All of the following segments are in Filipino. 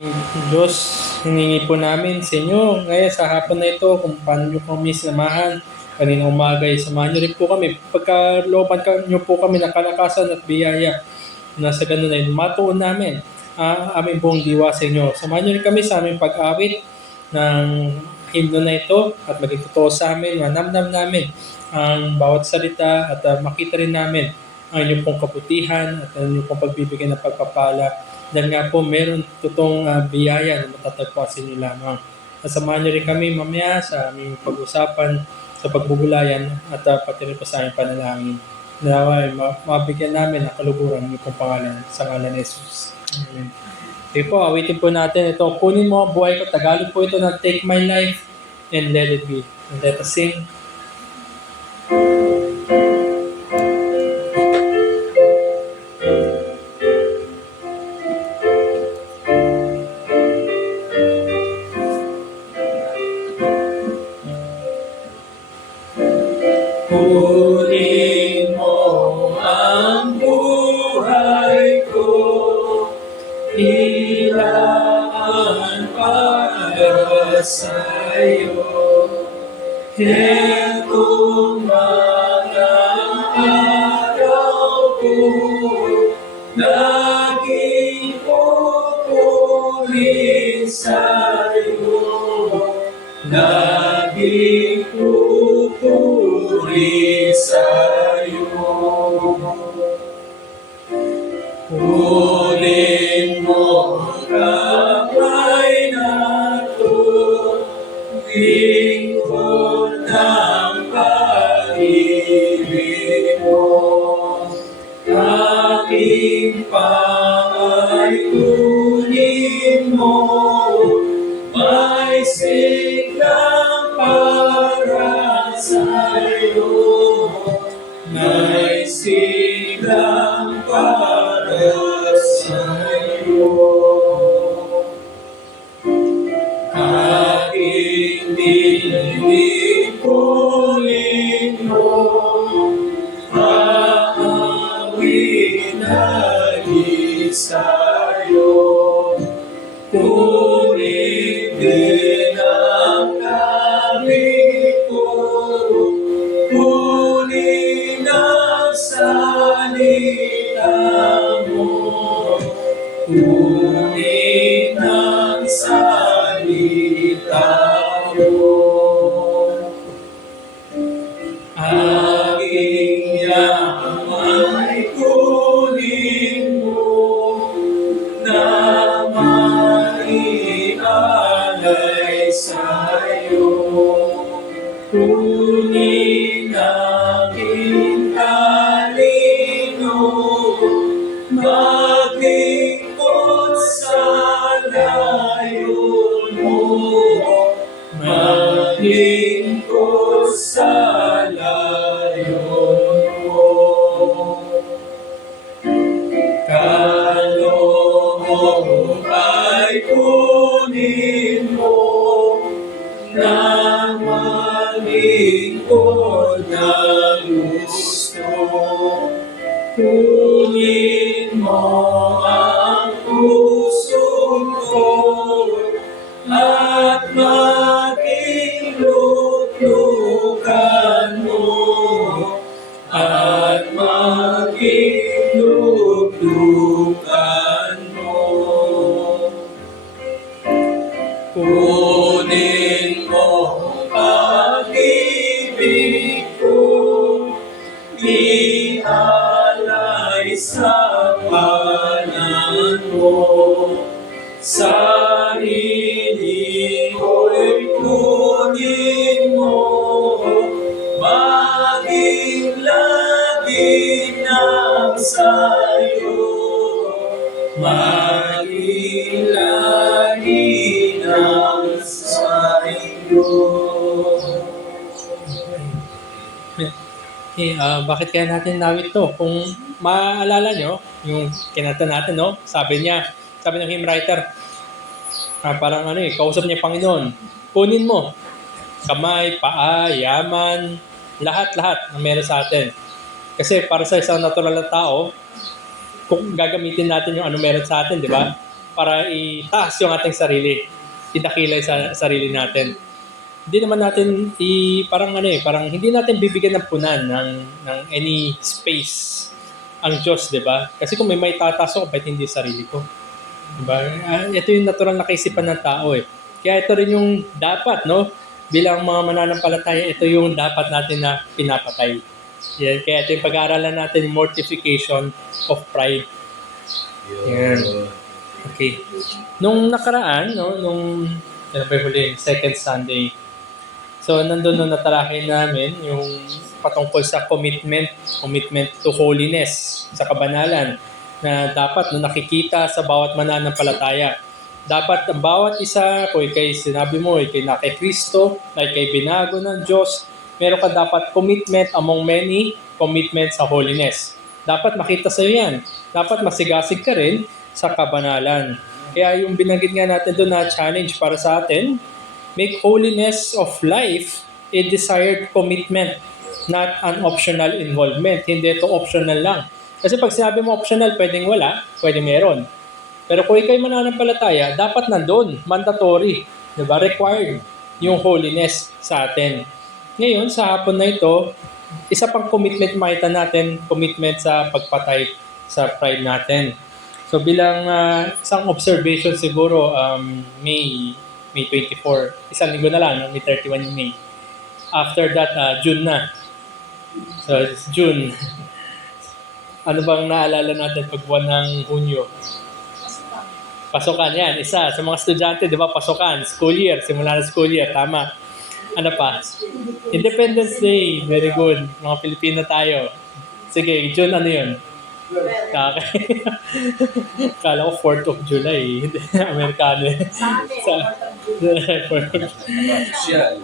Diyos, hiningi po namin sa inyo ngayon sa hapon na ito kung paano nyo kami samahan. Kanina umaga ay samahan nyo rin po kami. Pagkalooban nyo po kami ng kalakasan at biyaya na sa ganun ay matuon namin ang aming buong diwa sa inyo. Samahan nyo rin kami sa aming pag-awit ng himno na ito at maging totoo sa amin, manamnam namin ang bawat salita at makita rin namin ang inyong pong kabutihan at ang inyong pong pagbibigay ng pagpapala. Dahil nga po, meron totoong biyaya na matatagpuan sa inyo lamang. Samahan niyo rin kami mamaya sa aming pag-usapan sa pagbubulayan at pati rin po sa aming panalangin. Naway, mabigyan namin ang kaluguran ng pong pangalan sa ngalan ni Jesus. Amen. Okay po, awitin po natin ito. Kunin mo ang buhay ko. Tagalog po ito ng Take My Life and Let It Be. And let us sing. Kunin mo ang buhay ko, ilaan para sa'yo. Itong mga araw ko, laging pupuri sa'yo. Laging pupuri sa'yo. Kunin mo kamay na to, lingkod ng pag-ibig mo. Aking pangay kunin mo, may siglang para sa'yo. May siglang para sa'yo. Aking dinig kunin mo, aawin lagi sa'yo. Kunin din ang labi ko, kunin ang salita mo, kunin ang salita mo. Aking yama'y kunin mo, na maialay sa'yo. Kunin aking talino, maglingkod sa layon mo, maglingkod sa layon mo. Kaloob ay kunin mo, na maglingkod ng gusto. Kunin mo ang puso ko, at maging luklukan mo, at maging luklukan mo. Kunin mo pag-ibig ko, ialay sa panan mo. Sarili ko'y kunin mo, maging lagi ng sa'yo, maging lagi ng sa'yo. Bakit kaya natin nawit to? Kung maaalala nyo, yung kinanta natin, no? Sabi ng hymn writer, parang kausap niya Panginoon, kunin mo, kamay, paa, yaman, lahat-lahat na meron sa atin. Kasi para sa isang natural na tao, kung gagamitin natin yung ano meron sa atin, di ba? para itaas yung ating sarili, idakilay sa sarili natin. Hindi naman natin parang hindi natin bibigyan ng punan ng any space ang Diyos, di ba? Kasi kung may tataas ako, ba't hindi sarili ko? Di ba? Ito yung natural na kaisipan ng tao eh. Kaya ito rin yung dapat, no? Bilang mga mananampalataya, ito yung dapat natin na pinapatay. Yan. Kaya ito yung pag-aaralan natin, mortification of pride. Yan. Okay. Nung nakaraan, no, ano ba yung huli? Second Sunday. So, nandun nung natalakay namin yung patungkol sa commitment to holiness, sa kabanalan, na dapat na nakikita sa bawat mananampalataya. Dapat ang bawat isa, kung ikay sinabi mo, ikay na kay Kristo, ay kay binago ng Diyos, meron ka dapat commitment among many, commitment sa holiness. Dapat makita sa iyo yan. Dapat masigasig ka rin sa kabanalan. Kaya yung binanggit nga natin doon na challenge para sa atin, make holiness of life a desired commitment, not an optional involvement. Hindi ito optional lang. Kasi pag sinabi mo optional, pwedeng wala, pwedeng meron. Pero kung ikay mananampalataya, dapat nandun, mandatory, diba? Required yung holiness sa atin. Ngayon, sa hapon na ito, isa pang commitment makita natin, commitment sa pagpatay sa pride natin. So bilang isang observation siguro, May 24, isang linggo na lang, no? May 31 yung May. After that, June na. So, it's June. Ano bang naalala natin pag buwan ng Hunyo? Pasukan yan, isa. Sa mga estudyante, di ba, pasukan, school year, simula na school year, tama. Ano pa? Independence Day, very good. Mga Pilipino tayo. Sige, June ano yun? Okay. Kala ko 4th of July. Amerikano eh. Sa 4th of July.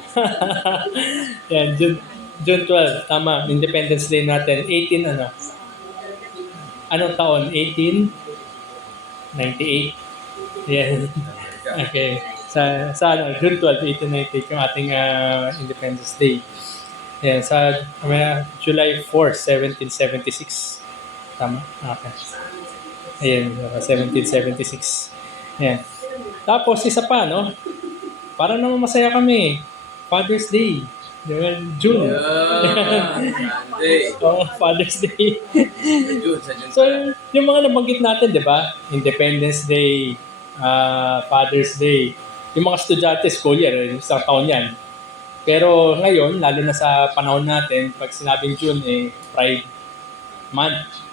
Yan, June 12. Tama, Independence Day natin. 18 ano? Anong taon? 1898. Yan. Okay. Sa June 12, 1898 yung ating Independence Day. Yan. Sa July 4, 1776. Tama? Okay. Ayan, 1776. Ayan. Tapos, isa pa, no? Parang naman masaya kami. Father's Day. June. Father's Day. So, yung mga nabanggit natin, di ba? Independence Day, Father's Day. Yung mga estudyante, school year, isang taon yan. Pero ngayon, lalo na sa panahon natin, pag sinabing June, Pride Month.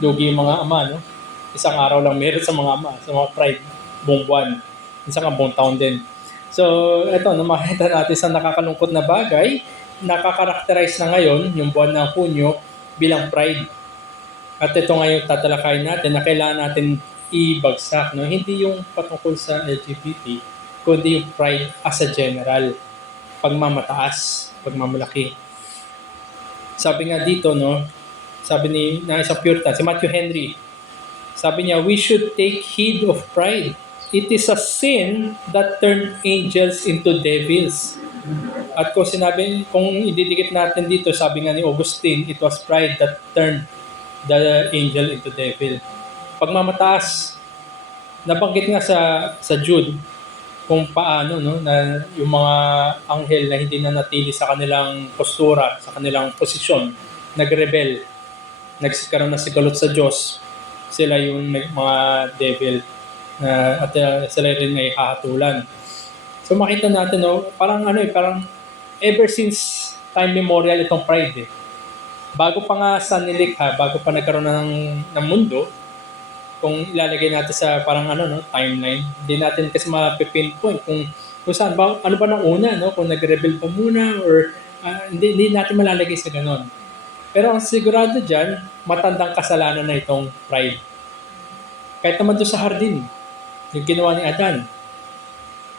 Lugi yung mga ama, no? Isang araw lang meron sa mga ama, sa mga pride, buong buwan. Isang buong taon din. So, eto, makita natin sa nakakalungkot na bagay, nakakarakterize na ngayon yung buwan ng Hunyo bilang pride. At ito ngayon tatalakayin natin na kailangan natin ibagsak, no? Hindi yung patungkol sa LGBT, kundi yung pride as a general. Pagmamataas, pagmamalaki. Sabi nga dito, no? Sabi na isang Puritan, si Matthew Henry, sabi niya, we should take heed of pride. It is a sin that turned angels into devils. At kung ididikit natin dito, sabi nga ni Augustine, it was pride that turned the angel into devil. Pagmamataas, nabanggit nga sa Jude, kung paano, no, na yung mga anghel na hindi na natili sa kanilang postura, sa kanilang posisyon, nagrebel, nagkaroon na sigalot sa Diyos, sila yung mga devil at sila rin may hahatulan. So makita natin, no, parang ever since time memorial itong pride. Bago pa nga sa nilikha, bago pa nagkaroon ng mundo, kung ilalagay natin sa parang timeline, hindi natin kasi mapipinpoint kung saan ba, ano ba nang una, no? Kung nag-rebel pa muna or hindi natin malalagay sa ganon. Pero ang sigurado dyan, matandang kasalanan na itong pride. Kahit naman doon sa hardin, yung ginawa ni Adan,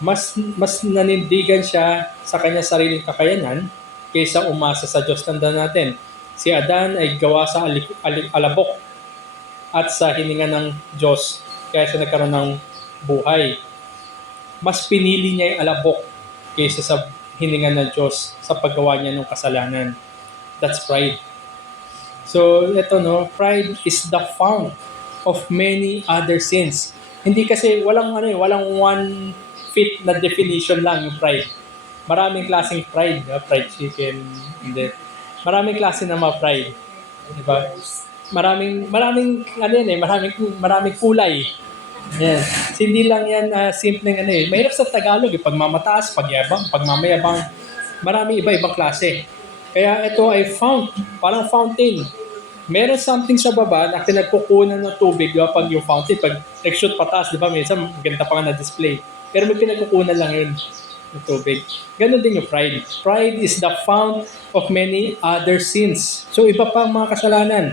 mas nanindigan siya sa kanyang sariling kakayanan kaysa umasa sa Diyos. Tandaan natin, si Adan ay gawa sa alabok at sa hininga ng Diyos kaya siya nagkaroon ng buhay. Mas pinili niya yung alabok kaysa sa hininga ng Diyos sa paggawa niya ng kasalanan. That's pride. So, ito, no, pride is the fount of many other sins. Hindi kasi walang one fit na definition lang yung pride. Maraming klaseng pride, fried chicken, hindi. Maraming klase ng mga pride, di ba? Maraming ano yan maraming kulay. Yan. Hindi lang yan simpleng mahirap sa Tagalog pagmamataas, pagyabang, pagmamayabang. Maraming iba-ibang klase. Kaya ito ay parang fountain. Meron something sa baba na pinagkukunan ng tubig pag yung fountain, pag nag-shoot pataas, di ba? Minsan, ganda pa nga na-display. Pero may pinagkukunan lang yun ng tubig. Ganon din yung pride. Pride is the fount of many other sins. So, iba pa ang mga kasalanan.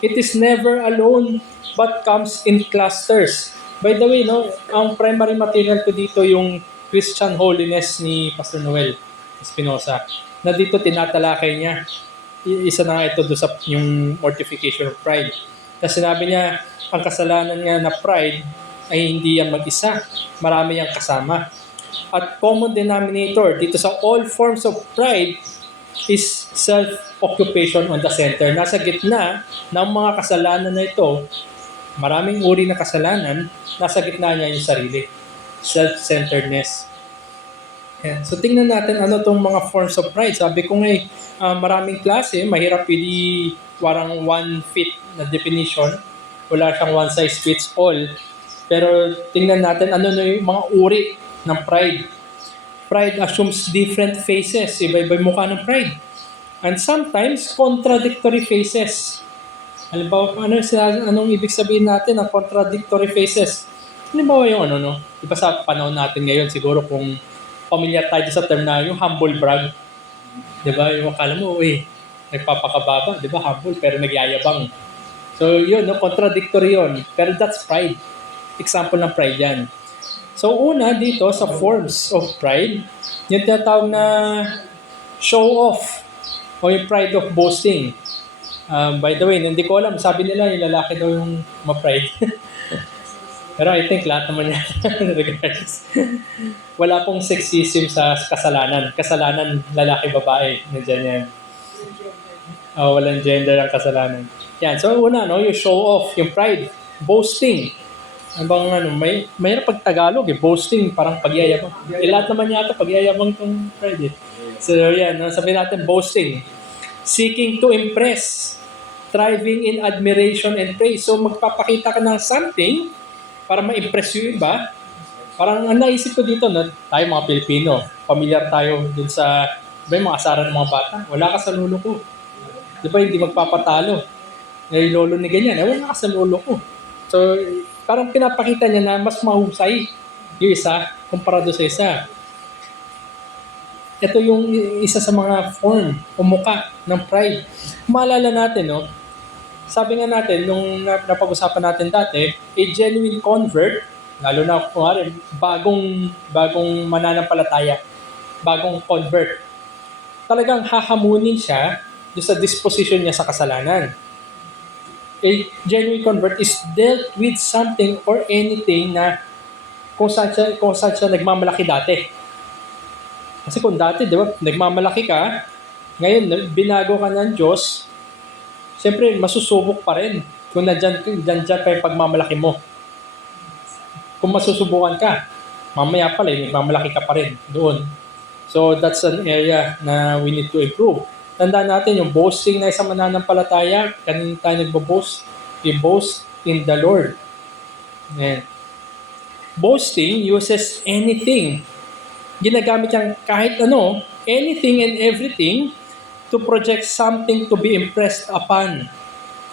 It is never alone, but comes in clusters. By the way, ang primary material ko dito yung Christian Holiness ni Pastor Noel Espinosa, na dito tinatalakay niya. Isa na ito doon sa yung mortification of pride. Kasi sinabi niya, ang kasalanan nga na pride ay hindi yan mag-isa. Marami yang kasama. At common denominator dito sa all forms of pride is self-occupation on the center. Nasa gitna ng mga kasalanan na ito, maraming uri na kasalanan, nasa gitna niya yung sarili. Self-centeredness. Yeah. So tingnan natin ano tong mga forms of pride. Sabi ko nga maraming klase, mahirap pili parang one fit na definition. Wala siyang one size fits all. Pero tingnan natin ano na yung mga uri ng pride. Pride assumes different faces. Iba-iba yung mukha ng pride. And sometimes contradictory faces. Halimbawa, anong ibig sabihin natin ng contradictory faces? Halimbawa yung iba sa panahon natin ngayon siguro kung pamilyar tayo sa term na yung humble brag. Diba? Yung akala mo, nagpapakababa, diba? Humble, pero nagyayabang. So, yun, contradictory yun. Pero that's pride. Example ng pride yan. So, una dito sa forms of pride, yung tinatawag na show off o yung pride of boasting. By the way, hindi ko alam, sabi nila yung lalaki daw yung ma-pride. Pero I think lahat naman yan. Regardless. Wala pong sexism sa kasalanan. Kasalanan, lalaki, babae. Nandiyan yan. Walang gender ang kasalanan. Yan. So, una, yung show off, yung pride. Boasting. Mayroon pag Tagalog, boasting, parang pagyayabang. Lahat naman yata, pagyayabang tong pride. So, yan. Sabihin natin, boasting. Seeking to impress. Thriving in admiration and praise. So, magpapakita ka ng something para ma-impress yung iba. Parang ang naisip ko dito, tayo mga Pilipino, familiar tayo dun sa mga asaran ng mga bata. Wala ka sa lolo ko. Di ba, hindi magpapatalo. Yung lolo ni ganyan, wala ka sa lolo ko. So, parang pinapakita niya na mas mahusay yung isa kumpara doon sa isa. Ito yung isa sa mga form o muka ng pride. Maalala natin, sabi nga natin, nung napag-usapan natin dati, a genuine convert, lalo na bagong mananampalataya, bagong convert, talagang hahamunin siya doon sa disposition niya sa kasalanan. A genuine convert is dealt with something or anything na kung saan siya nagmamalaki dati. Kasi kung dati, di ba, nagmamalaki ka, ngayon, binago ka ng Diyos, siyempre, masusubok pa rin kung nandyan pa yung pagmamalaki mo. Kung masusubukan ka, mamaya pala, nagmamalaki ka pa rin doon. So, that's an area na we need to improve. Tandaan natin, yung boasting na isang mananampalataya, kanina tayo nagbo-boast, i-boast in the Lord. Ayan. Boasting uses anything. Ginagamit yung kahit anything and everything to project something to be impressed upon.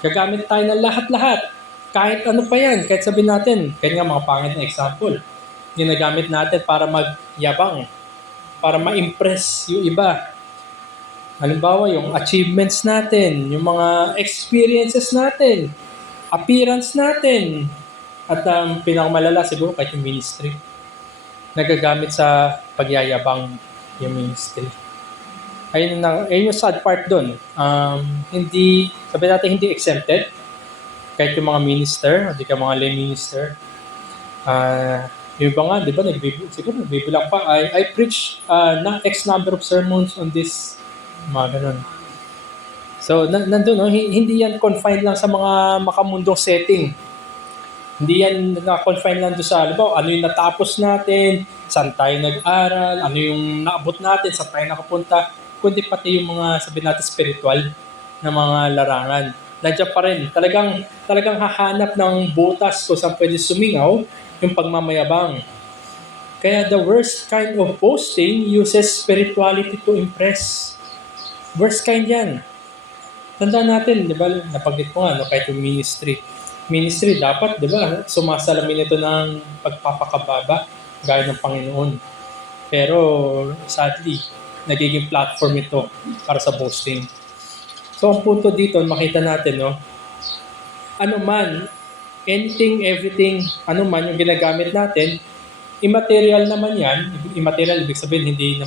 Gagamit tayo ng lahat-lahat. Kahit ano pa yan. Kahit sabihin natin, kaya nga mga pangit na example. Ginagamit natin para magyabang. Para ma-impress yung iba. Halimbawa, yung achievements natin, yung mga experiences natin, appearance natin, at pinakamalala siguro kahit yung ministry. Nagagamit sa pagyayabang yung ministry. Ayun yung sad part doon. Sabi natin hindi exempted. Kahit yung mga minister, o di ka mga lay minister. Yung iba nga, di ba, nagbibilang pa. I preach X number of sermons on this, mga ganun. So, nandun, hindi yan confined lang sa mga makamundong setting. Hindi yan na-confine lang doon sa, halimbawa, ano yung natapos natin, saan tayo nag-aral, ano yung naabot natin, saan tayo nakapunta, kundi pati yung mga, sabihin natin, spiritual na mga larangan. Nandiyan pa rin. Talagang hahanap ng butas kung saan pwede sumingaw yung pagmamayabang. Kaya the worst kind of boasting uses spirituality to impress. Worst kind yan. Tandaan natin, di ba, nabanggit ko nga, no, kahit yung ministry. Ministry, dapat, di ba, sumasalamin ito ng pagpapakababa, gaya ng Panginoon. Pero, sadly, nagiging platform ito para sa boasting. So, ang punto dito, makita natin, no, ano man, anything, everything, ano man yung ginagamit natin, immaterial naman yan. Immaterial, ibig sabihin, hindi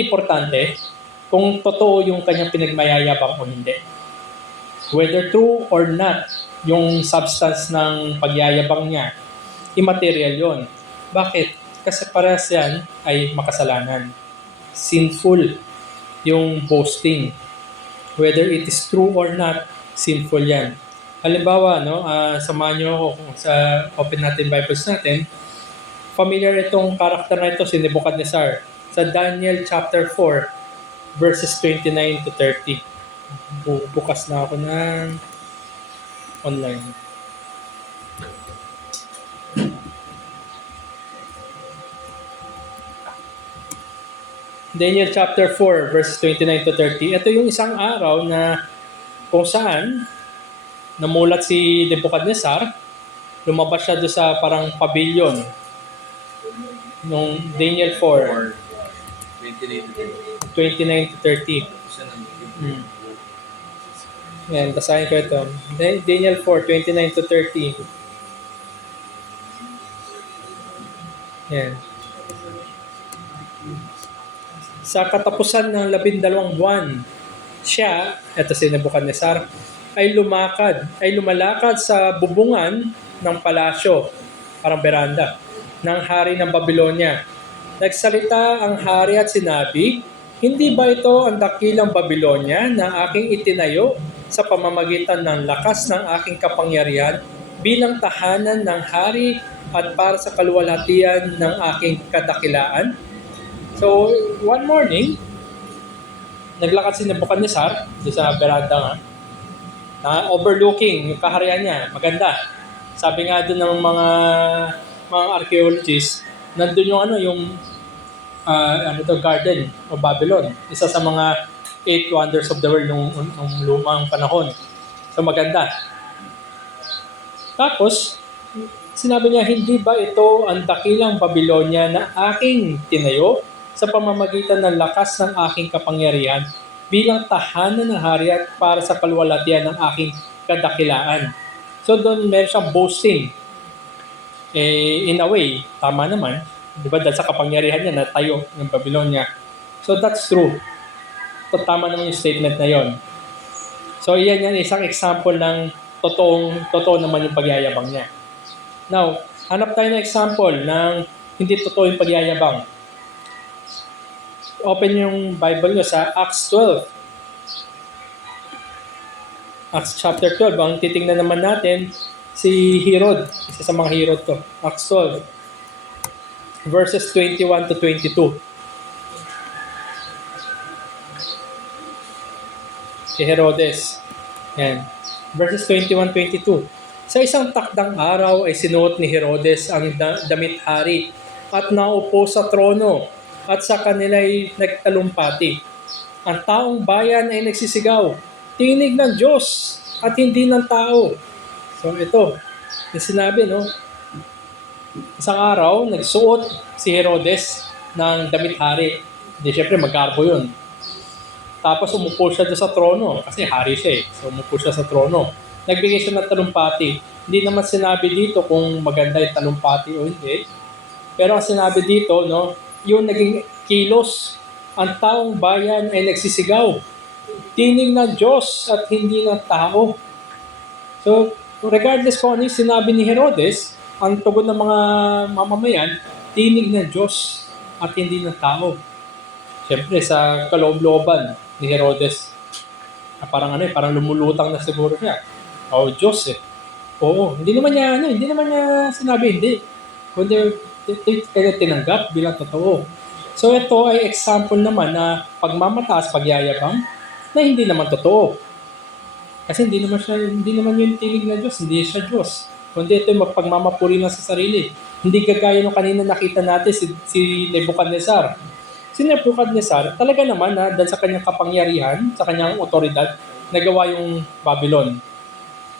importante kung totoo yung kanyang pinagmayayabang o hindi. Whether true or not, yung substance ng pagyayabang niya, immaterial yon. Bakit? Kasi parehas yan ay makasalanan. Sinful yung boasting. Whether it is true or not, sinful yan. Halimbawa, no, samahan nyo ako sa open natin Bibles natin. Familiar itong character na ito, si Nebuchadnezzar. Sa Daniel chapter 4, verses 29 to 30. Bukas na ako ng online. Daniel chapter 4, verses 29 to 30. Ito yung isang araw na kung saan namulat si Nebuchadnezzar, lumabas siya doon sa parang pavilion nung Daniel 4, 29 to 30. Yan, basahin ko ito. Daniel 4, 29 to 30. Yan. Sa katapusan ng 12 buwan, siya, ito si Nebuchadnezzar, ay lumalakad sa bubungan ng palasyo, parang beranda, ng hari ng Babylonia. Nagsalita ang hari at sinabi, "Hindi ba ito ang dakilang Babylonia na aking itinayo sa pamamagitan ng lakas ng aking kapangyarihan bilang tahanan ng hari at para sa kaluwalhatian ng aking kadakilaan?" So, one morning, naglakad si Nebuchadnezzar doon sa beranda nga, na overlooking yung kaharian niya. Maganda. Sabi nga doon ng mga archaeologists, nandun yung garden of Babylon. Isa sa mga 8 wonders of the world nung lumang panahon. So maganda. Tapos, sinabi niya, "Hindi ba ito ang dakilang Babylonia na aking tinayo sa pamamagitan ng lakas ng aking kapangyarihan bilang tahanan ng hari at para sa kaluwalhatian ng aking kadakilaan?" So doon meron siyang boasting. In a way, tama naman. Di ba? Dahil sa kapangyarihan niya na tayo ng Babylonia. So that's true. Tama naman yung statement na yon. So yan isang example ng totoo naman yung pagyayabang niya. Now, hanap tayo ng example ng hindi totoo yung pagyayabang. Open yung Bible nyo sa Acts 12. Acts chapter 12. Ang titingnan naman natin, si Herod. Isa sa mga Herod to. Acts 12. Verses 21 to 22. Si Herodes. Yan. Verses 21-22. Sa isang takdang araw ay sinuot ni Herodes ang damit hari at naupo sa trono at sa kanila'y nagtalumpati. Ang taong bayan ay nagsisigaw, "Tinig ng Diyos at hindi ng tao." So ito, yung sinabi, no? Isang araw, nagsuot si Herodes ng damit hari. Hindi, syempre magkarbo yun. Tapos umupo siya doon sa trono, kasi hari siya eh. So umupo siya sa trono. Nagbigay siya ng talumpati. Hindi naman sinabi dito kung maganda yung talumpati o hindi. Pero ang sinabi dito, no, yung naging kilos, ang taong bayan ay nagsisigaw, "Tinig ng Diyos at hindi ng tao." So, regardless kung ano yung sinabi ni Herodes, ang tugon ng mga mamamayan, tinig ng Diyos at hindi ng tao. Siyempre, sa kaloob-looban ni Herodes, parang lumulutang na siguro siya. O Diyos eh. Oo, hindi naman niya sinabi hindi. Kundi kaya tinanggap bilang totoo. So ito ay example naman na pagmamataas, pagyayabang na hindi naman totoo. Kasi hindi naman yung tinig na Diyos, hindi siya Diyos. Kundi ito yung pagmamapuri lang sa sarili. Hindi kagaya nung kanina nakita natin si Nebuchadnezzar. Si Nebuchadnezzar, talaga naman na dahil sa kanyang kapangyarihan, sa kanyang otoridad, nagawa yung Babylon.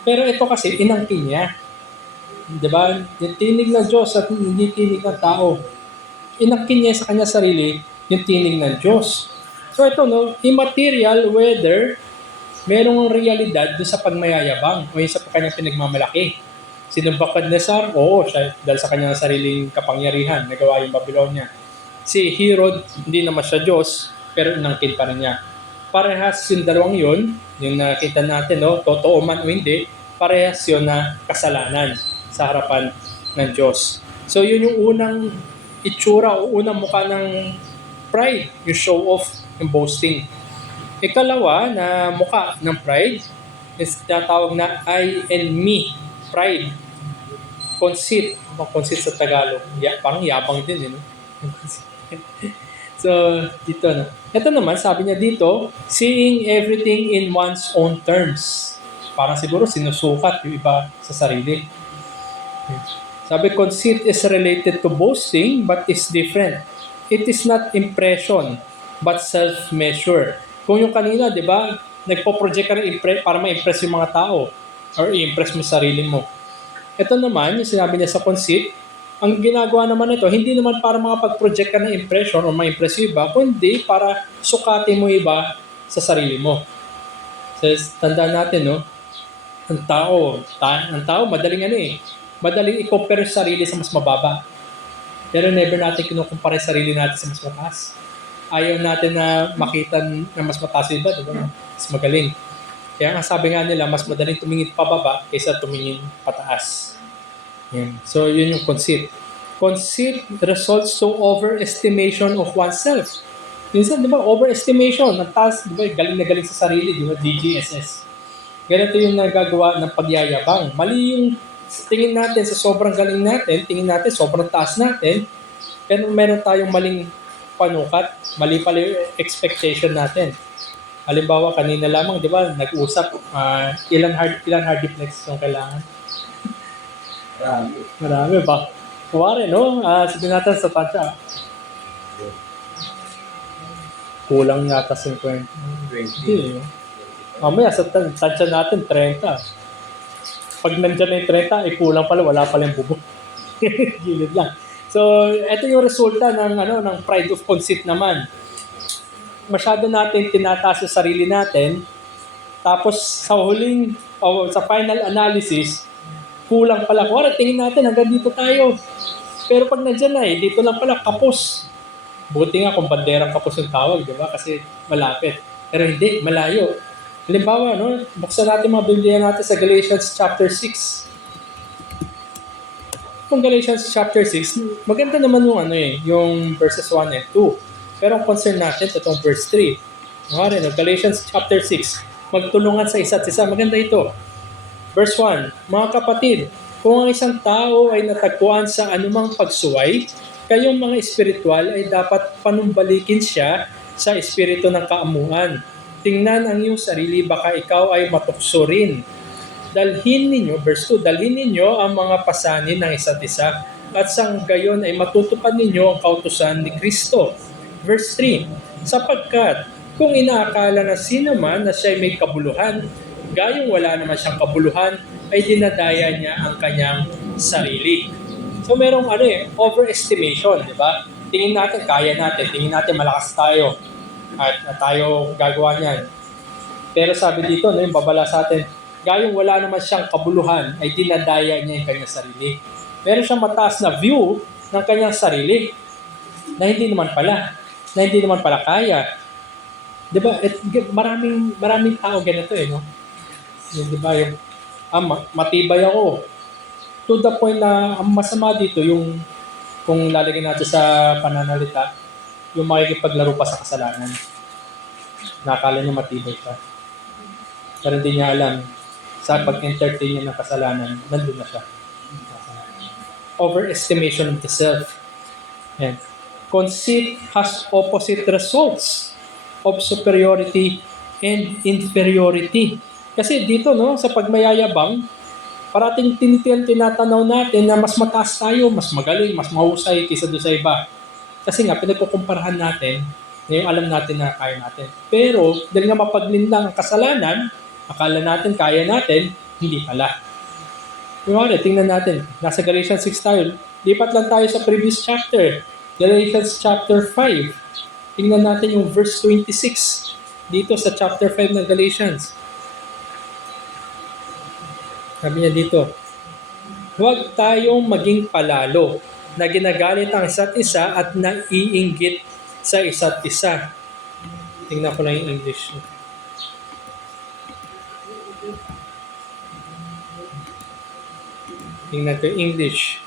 Pero ito kasi, inangkin niya. Diba? Yung tinig ng Diyos at hindi tinig ng tao. Inangkin niya sa kanya sarili yung tinig ng Diyos. So ito, no, immaterial whether merong realidad doon sa pagmayayabang o yung sa kanyang pinagmamalaki. Si Nebuchadnezzar, oo, siya, dahil sa kanyang sariling kapangyarihan, nagawa yung Babylonia. Si Herod, hindi naman siya Diyos, pero inangkin pa rin niya. Parehas yung dalawang yun, yung nakita natin, no, totoo man o hindi, parehas yun na kasalanan sa harapan ng Diyos. So yun yung unang itsura o unang mukha ng pride, yung show off, yung boasting. Ikalawa na mukha ng pride is tinatawag na I and me, pride. Conceit. Conceit sa Tagalog. Parang yabang din, no? So, dito, no? Ito naman, sabi niya dito, seeing everything in one's own terms. Parang siguro sinusukat yung iba sa sarili. Sabi, conceit is related to boasting but is different. It is not impression but self-measure. Kung yung kanina, di ba, nagpo-project ka rin para ma-impress yung mga tao or i-impress mo sarili mo. Ito naman, yung sinabi niya sa conceit, ang ginagawa naman ito, hindi naman para makapag-project ka ng impression o ma-impress yung iba, kundi para sukatin mo iba sa sarili mo. So, tandaan natin, no? Ang tao, madaling i-compare yung sarili sa mas mababa. Pero never natin kinukumpara yung sarili natin sa mas mataas. Ayaw natin na makita na mas mataas yung iba, diba? Mas magaling. Kaya nga sabi nga nila, mas madaling tumingin pababa kaysa tumingin pataas. Yan. So, yun yung conceit. Conceit results to overestimation of oneself. Minsan, di ba, overestimation. Ang taas, di ba, galing na galing sa sarili, di ba, DGSS. Ganito yung nagagawa ng pagyayabang. Mali yung tingin natin sa sobrang galing natin, tingin natin sobrang taas natin, pero meron tayong maling panukat, mali pala yung expectation natin. Halimbawa, kanina lamang, di ba, nag-usap, ilan hard deflex yung kailangan? Marami ba? Kuwari, no? Sabi natin sa tansya, kulang yata 50. 20. Mamaya sa tansya natin, 30. Pag nandyan na yung 30, kulang pala, wala pala yung bubog. Gilid lang. So, ito yung resulta ng pride of conceit naman. Masyado natin tinataas sa sarili natin, tapos sa huling, o sa final analysis, kulang pala. Kuwari, tingin natin hanggang dito tayo. Pero pag nandyan na dito lang pala, kapos. Buti nga kung banderang kapos yung tawag, di ba? Kasi malapit. Pero hindi, malayo. Halimbawa, no? Buksan natin mga Biblia natin sa Galatians chapter 6. Kung Galatians chapter 6, maganda naman yung verses 1 and 2. Pero ang concern natin, itong verse 3. Galatians chapter 6, magtulungan sa isa't isa. Maganda ito. Verse 1, mga kapatid, kung ang isang tao ay natagpuan sa anumang pagsuway, kayong mga espiritual ay dapat panumbalikin siya sa espiritu ng kaamuhan. Tingnan ang iyong sarili, baka ikaw ay matukso rin. Verse 2, dalhin ninyo ang mga pasanin ng isa't isa, at sang gayon ay matutupad ninyo ang kautusan ni Kristo. Verse 3, sapagkat kung inaakala na sino man na siya ay may kabuluhan, gayong wala naman siyang kabuluhan, ay dinadaya niya ang kanyang sarili. So merong overestimation, di ba? Tingin natin, kaya natin. Tingin natin, malakas tayo. At tayo gagawa niyan. Pero sabi dito, yung babala sa atin, gayong wala naman siyang kabuluhan, ay dinadaya niya yung kanyang sarili. Meron siyang mataas na view ng kanyang sarili na hindi naman pala kaya. Di ba? Maraming tao ganito no? Yung, di ba, yung matibay ako. To the point na ang masama dito, yung kung lalagay natin sa pananalita, yung makikipaglaro pa sa kasalanan. Nakakala niya matibay ka. Pero hindi niya alam, sa pag-entertain niya ng kasalanan, nandun na siya. Overestimation of the self. Yan. Conceit has opposite results of superiority and inferiority. Kasi dito, no, sa pagmayayabang, parating tinatanaw natin na mas mataas tayo, mas magaling, mas mahusay kaysa doon sa iba. Kasi nga, pinagkukumparahan natin, ngayon alam natin na kaya natin. Pero, dahil nga mapaglinlang ang kasalanan, akala natin, kaya natin, hindi pala. Kumari, tingnan natin, nasa Galatians 6 tayo, lipat lang tayo sa previous chapter, Galatians chapter 5. Tingnan natin yung verse 26 dito sa chapter 5 ng Galatians. Sabi niya dito, huwag tayong maging palalo na ginagalit ang isa't isa at naiinggit sa isa't isa. Tingnan ko lang yung English. Tingnan ko yung English.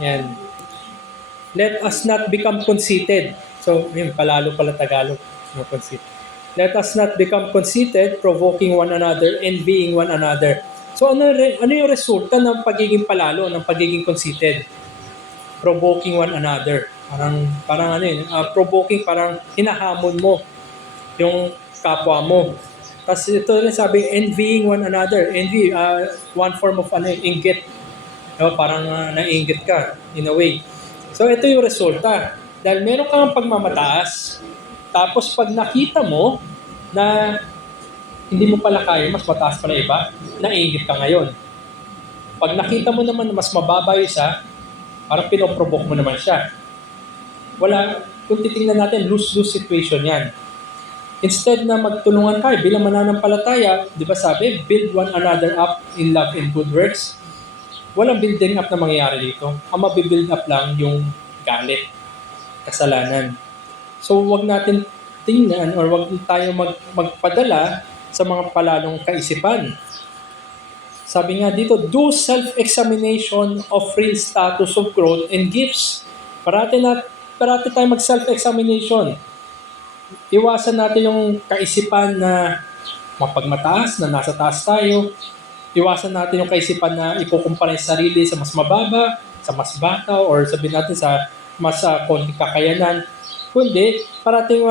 Yan. Let us not become conceited. So, yun, palalo pala Tagalog. No conceit. Let us not become conceited, provoking one another, envying one another. So, ano yung resulta ng pagiging palalo, ng pagiging conceited? Provoking one another. Parang provoking, parang hinahamon mo yung kapwa mo. Tapos ito rin sabi, envying one another. Envy, one form of inggit. Parang nainggit ka, in a way. So, ito yung resulta. Dahil meron kang pagmamataas, tapos pag nakita mo na hindi mo pala kaya, mas mataas pala iba, nainggit ka ngayon. Pag nakita mo naman na mas mababa yung isa, parang pinoprovoke mo naman siya. Kung titingnan natin, lose-lose situation yan. Instead na magtulungan kayo bilang mananampalataya, di ba sabi, build one another up in love and good works. Walang building up na mangyayari dito. Ang mabibuild up lang yung galit, kasalanan. So, wag natin tingnan or wag tayo magpadala sa mga palalong kaisipan. Sabi nga dito, do self-examination of real status of growth and gifts. Parati tayo mag-self-examination. Iwasan natin yung kaisipan na mapagmataas, na nasa taas tayo. Iwasan natin yung kaisipan na ikukumpara yung sarili sa mas mababa, sa mas bata, or sabihin natin sa mas konting kakayanan. Kundi, parating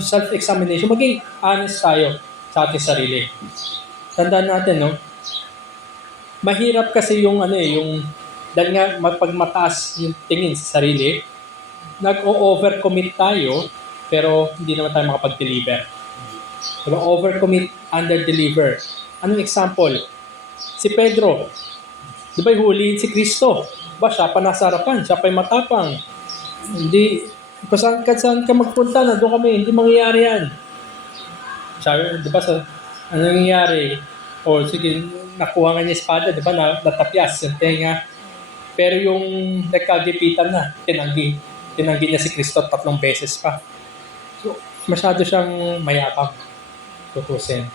self-examination, maging honest tayo sa ating sarili. Tandaan natin, no? Mahirap kasi yung dahil nga mapagmataas yung tingin sa sarili, nag-overcommit tayo, pero hindi naman tayo makapag-deliver. Diba? Overcommit, under-deliver. Anong example? Si Pedro, di ba huliin si Kristo? Ba, siya pa nasa harapan, siya pa matapang. Hindi, kung saan ka magpunta, nandun kami, hindi mangyayari yan. Sabi, di ba, ano nangyayari? O sige, nakuha nga niya espada, di ba, natapyas, yung tenga. Pero yung nagkagipitan na, tinanggi niya si Kristo 3 beses pa. So, masyado siyang mayapang. Tutusin.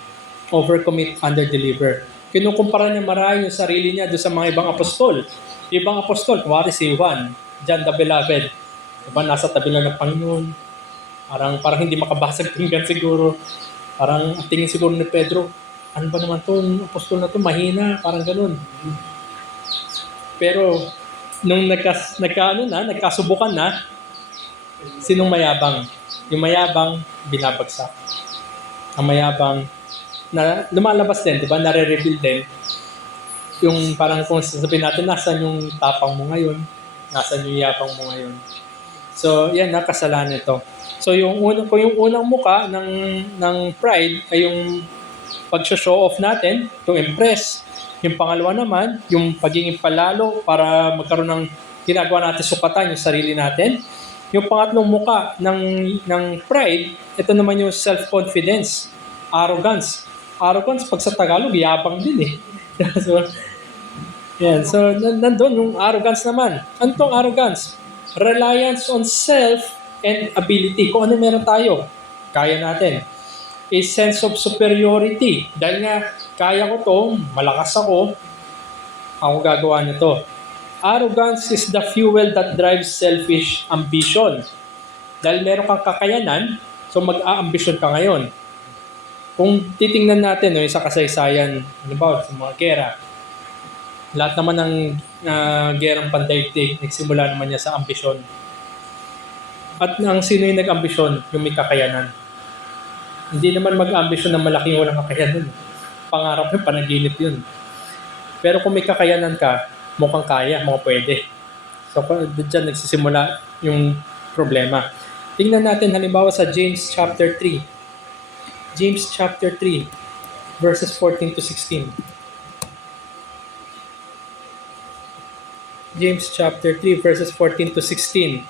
Overcommit, under-deliver. Kinukumpara niya marami yung sarili niya doon sa mga ibang apostol. Ibang apostol, kuwari si Juan, John the Beloved. Diba, nasa tabi lang ng Panginoon. Parang hindi makabasag pinggan siguro. Parang tingin siguro ni Pedro, ano ba naman to, yung apostol na to, mahina, parang ganun. Pero, nung nagkasubukan na, sinong mayabang? Yung mayabang, binabagsak. Ang mayabang, na lumalabas din, di ba? Nare-reveal din. Yung parang kung sasabihin natin, nasan yung tapang mo ngayon? Nasan yung yapang mo ngayon? So, yan na, kasalanan ito. So, kung yung unang muka ng pride ay yung pag-show off natin to impress. Yung pangalawa naman, yung pagiging palalo para magkaroon ng ginagawa natin sukatan yung sarili natin. Yung pangatlong muka ng pride, ito naman yung self-confidence, arrogance. Arrogance, pag sa Tagalog, yabang din eh. So, yan. So, nandun yung arrogance naman. Ano tong arrogance? Reliance on self and ability. Kung ano meron tayo, kaya natin. A sense of superiority. Dahil nga, kaya ko to, malakas ako gagawa nito. Arrogance is the fuel that drives selfish ambition. Dahil meron kang kakayanan, so mag-aambisyon ka ngayon. Kung titingnan natin no, sa kasaysayan, halimbawa sa mga gera, lahat naman ng gerang pandaigdig, nagsimula naman niya sa ambisyon. At ang sino yung nag-ambisyon? Yung may kakayanan. Hindi naman mag-ambisyon ng malaking walang kakayanan. Pangarap yun, panaginip yun. Pero kung may kakayanan ka, mukhang kaya, mukhang pwede. So, dyan nagsisimula yung problema. Tingnan natin halimbawa sa James chapter 3. James chapter 3, verses 14 to 16. James chapter 3, verses 14 to 16.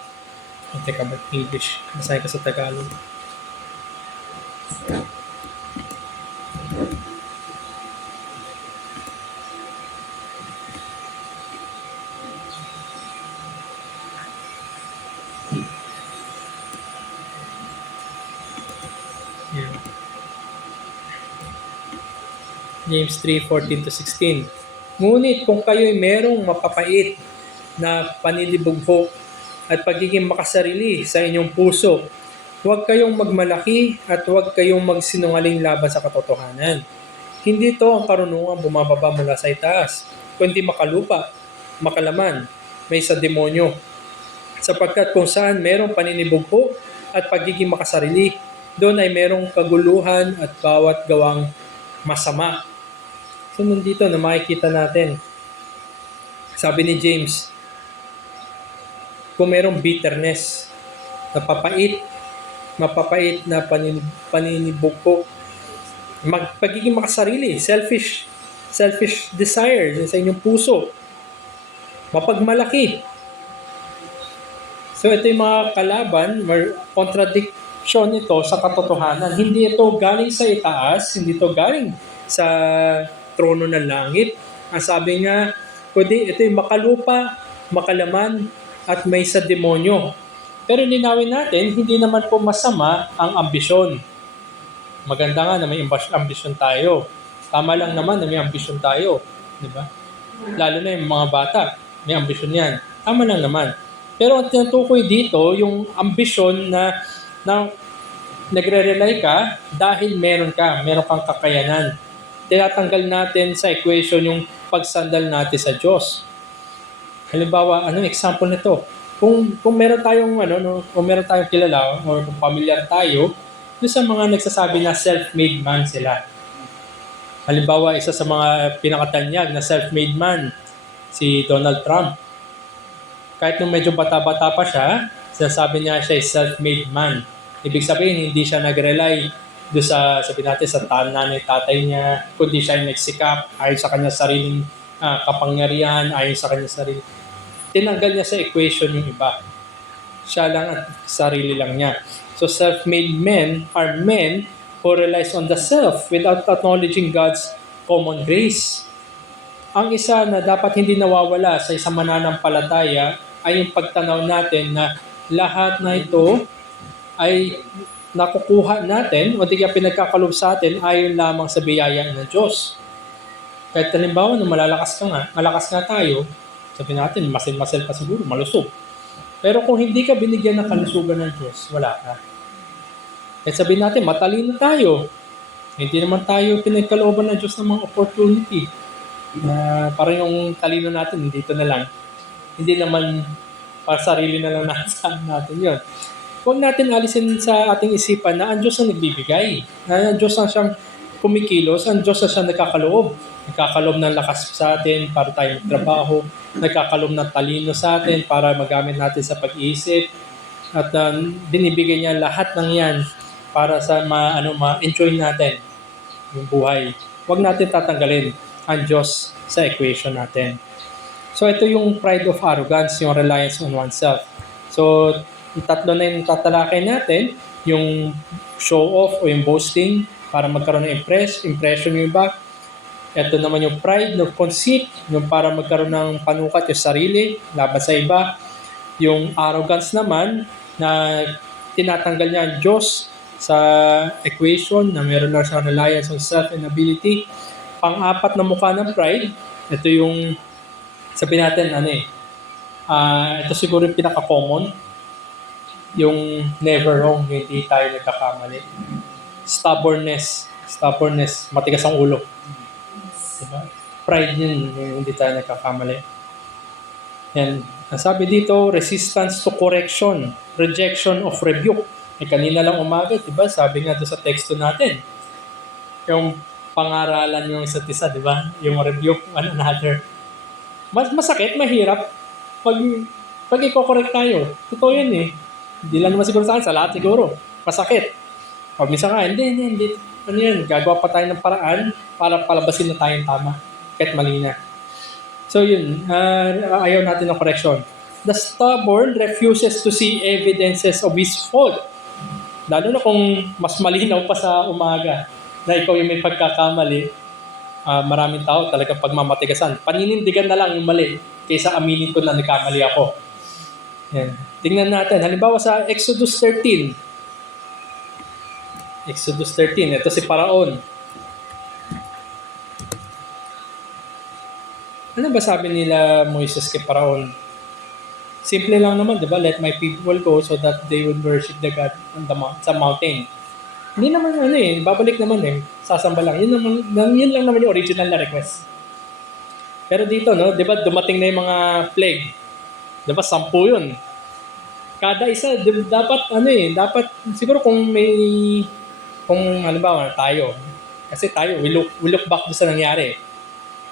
Teka, ba't English? Masaya ka sa Tagalog. Yeah. James 3:14 to 16. Ngunit kung kayo'y merong mapapait na panlilibughok at pagiging makasarili sa inyong puso, huwag kayong magmalaki at huwag kayong magsinungaling laban sa katotohanan. Hindi ito ang karunungan bumababa mula sa itaas, kundi makalupa, makalaman, may sa demonyo. Sapagkat kung saan merong paninibugho at pagiging makasarili, doon ay merong kaguluhan at bawat gawang masama. So nandito na makikita natin, sabi ni James, kung merong bitterness, mapapait na paninibugho, pagiging makasarili, selfish desire sa inyong puso, mapagmalaki. So ito yung mga kalaban, contradiction ito sa katotohanan. Hindi ito galing sa itaas, hindi ito galing sa trono ng langit. Ang sabi nga, kundi ito yung makalupa, makalaman, at may sa demonyo. Pero linawin natin, hindi naman po masama ang ambisyon. Maganda nga na may ambisyon tayo. Tama lang naman na may ambisyon tayo. Diba? Lalo na yung mga bata, may ambisyon yan. Tama lang naman. Pero ang tinutukoy dito, yung ambisyon na nagre-rely ka dahil meron kang kakayanan. Tinatanggal natin sa equation yung pagsandal natin sa Diyos. Halimbawa, anong example nito? Kung meron tayong kung meron tayong kilala o kung pamilyar tayo, doon sa mga nagsasabi na self-made man sila. Halimbawa, isa sa mga pinakatanyag na self-made man, si Donald Trump. Kahit nung medyo bata-bata pa siya, sinasabi niya siya ay self-made man. Ibig sabihin, hindi siya nag-rely doon sa, sabi natin, sa nanay, tatay niya, kundi siya ay nagsikap ayon sa kanyang sariling kapangyarihan, ayon sa kanyang sarili. Tinanggal niya sa equation yung iba. Siya lang at sarili lang niya. So self-made men are men who relies on the self without acknowledging God's common grace. Ang isa na dapat hindi nawawala sa isang mananampalataya ay yung pagtanaw natin na lahat na ito ay nakukuha natin o di kaya pinagkakalob sa atin ayon lamang sa biyaya ng Diyos. Kahit halimbawa nung malakas nga tayo, sabi natin, masil-masil ka siguro, malusog. Pero kung hindi ka binigyan ng kalusugan ng Diyos, wala ka. Kahit sabihin natin, matalino tayo. Hindi naman tayo pinagkalooban ng Diyos ng mga opportunity. Parang yung talino natin, dito na lang. Hindi naman para sarili na lang natin yun. Huwag natin alisin sa ating isipan na ang Diyos ang nagbibigay. Na ang Diyos ang siyang kumikilos, ang Diyos ang siyang nagkakaloob. Nagkakaloob ng lakas sa atin para tayo magtrabaho. Nagkakaloob ng talino sa atin para magamit natin sa pag-iisip. At binibigay niya lahat ng yan para sa ma-enjoy natin yung buhay. Huwag natin tatanggalin ang Diyos sa equation natin. So ito yung pride of arrogance, yung reliance on oneself. So yung tatlo na yung tatalakay natin, yung show off o yung boasting para magkaroon ng impression yung iba. Ito naman yung pride, no conceit, yung para magkaroon ng panukat yung sarili laban sa iba. Yung arrogance naman na tinatanggal niya ang Diyos sa equation na meron lang siyang reliance on self and ability. Pang-apat na mukha ng pride, ito yung sabi natin ito siguro yung pinaka-common, yung never wrong, hindi tayo nagkakamali. Stubbornness. Stubbornness, matigas ang ulo. Diba? Pride yun, yung hindi tayo nagkakamali. Yan. Ang sabi dito, resistance to correction, rejection of rebuke. Kanina lang umaga, diba? Sabi nga doon sa teksto natin, yung pangaralan yung isa't isa, diba? Yung rebuke one another. Masakit, mahirap. Pag i-correct tayo, totoo yan eh. Hindi lang naman siguro sa akin, sa lahat siguro. Masakit. Pag minsan ka, hindi. Ano yan, gagawa pa tayo ng paraan para palabasin na tayong tama. Kahit mali na. So yun, ayaw natin ng correction. The stubborn refuses to see evidences of his fault. Lalo na kung mas malinaw pa sa umaga na ikaw yung may pagkakamali, maraming tao talagang pagmamatigasan. Paninindigan na lang yung mali kaysa aminin ko na nagkamali ako. Yan. Tingnan natin. Halimbawa sa Exodus 13. Exodus 13. Ito si Paraon. Ano ba sabi nila Moises kay Paraon? Simple lang naman, di ba? Let my people go so that they would worship the God on sa mountain. Hindi naman babalik naman sasamba lang. Yun lang naman yung original na request. Pero dito, no, di ba dumating na yung mga plague? Di ba, 10 yun. Kada isa, dapat, siguro kung halimbawa tayo, kasi tayo, we look back doon sa nangyari.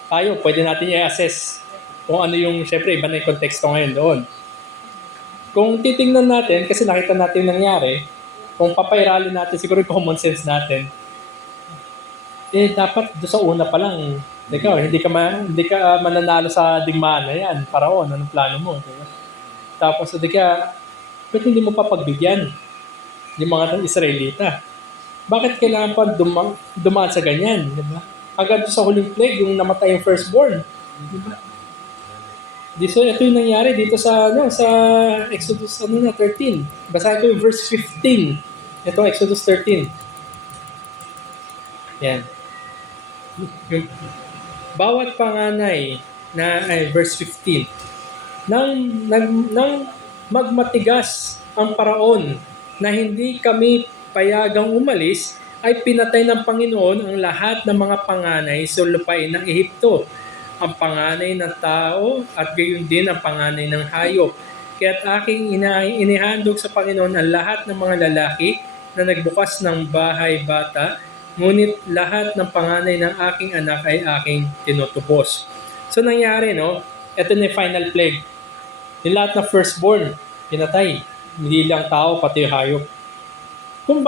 Tayo, pwede natin i-assess kung ano yung, syempre, iba na yung konteksto ngayon doon. Kung titingnan natin, kasi nakita natin yung nangyari, kung papairalin natin, siguro yung common sense natin, dapat doon sa una pa lang, hindi ka mananalo sa digmaan na yan. Paraon, anong plano mo? Diba? Tapos, ba't hindi mo papagbigyan yung mga Israelita? Bakit kailangan pa dumaan sa ganyan? Diba? Agad sa huling plague, yung namatay yung firstborn. Diba? So, ito yung nangyari dito sa Exodus 13. Basahin ko yung verse 15. Ito, Exodus 13. Yan. Yung bawat panganay verse 15. Nang magmatigas ang Paraon na hindi kami payagang umalis, ay pinatay ng Panginoon ang lahat ng mga panganay sa lupain ng Ehipto, ang panganay ng tao at gayon din ang panganay ng hayop. Kaya't aking inihandog sa Panginoon ang lahat ng mga lalaki na nagbukas ng bahay bata, ngunit lahat ng panganay ng aking anak ay aking tinutubos. So nangyari, no? Ito na yung final plague. Yung lahat ng firstborn, pinatay. Hindi lang tao, pati hayop. Kung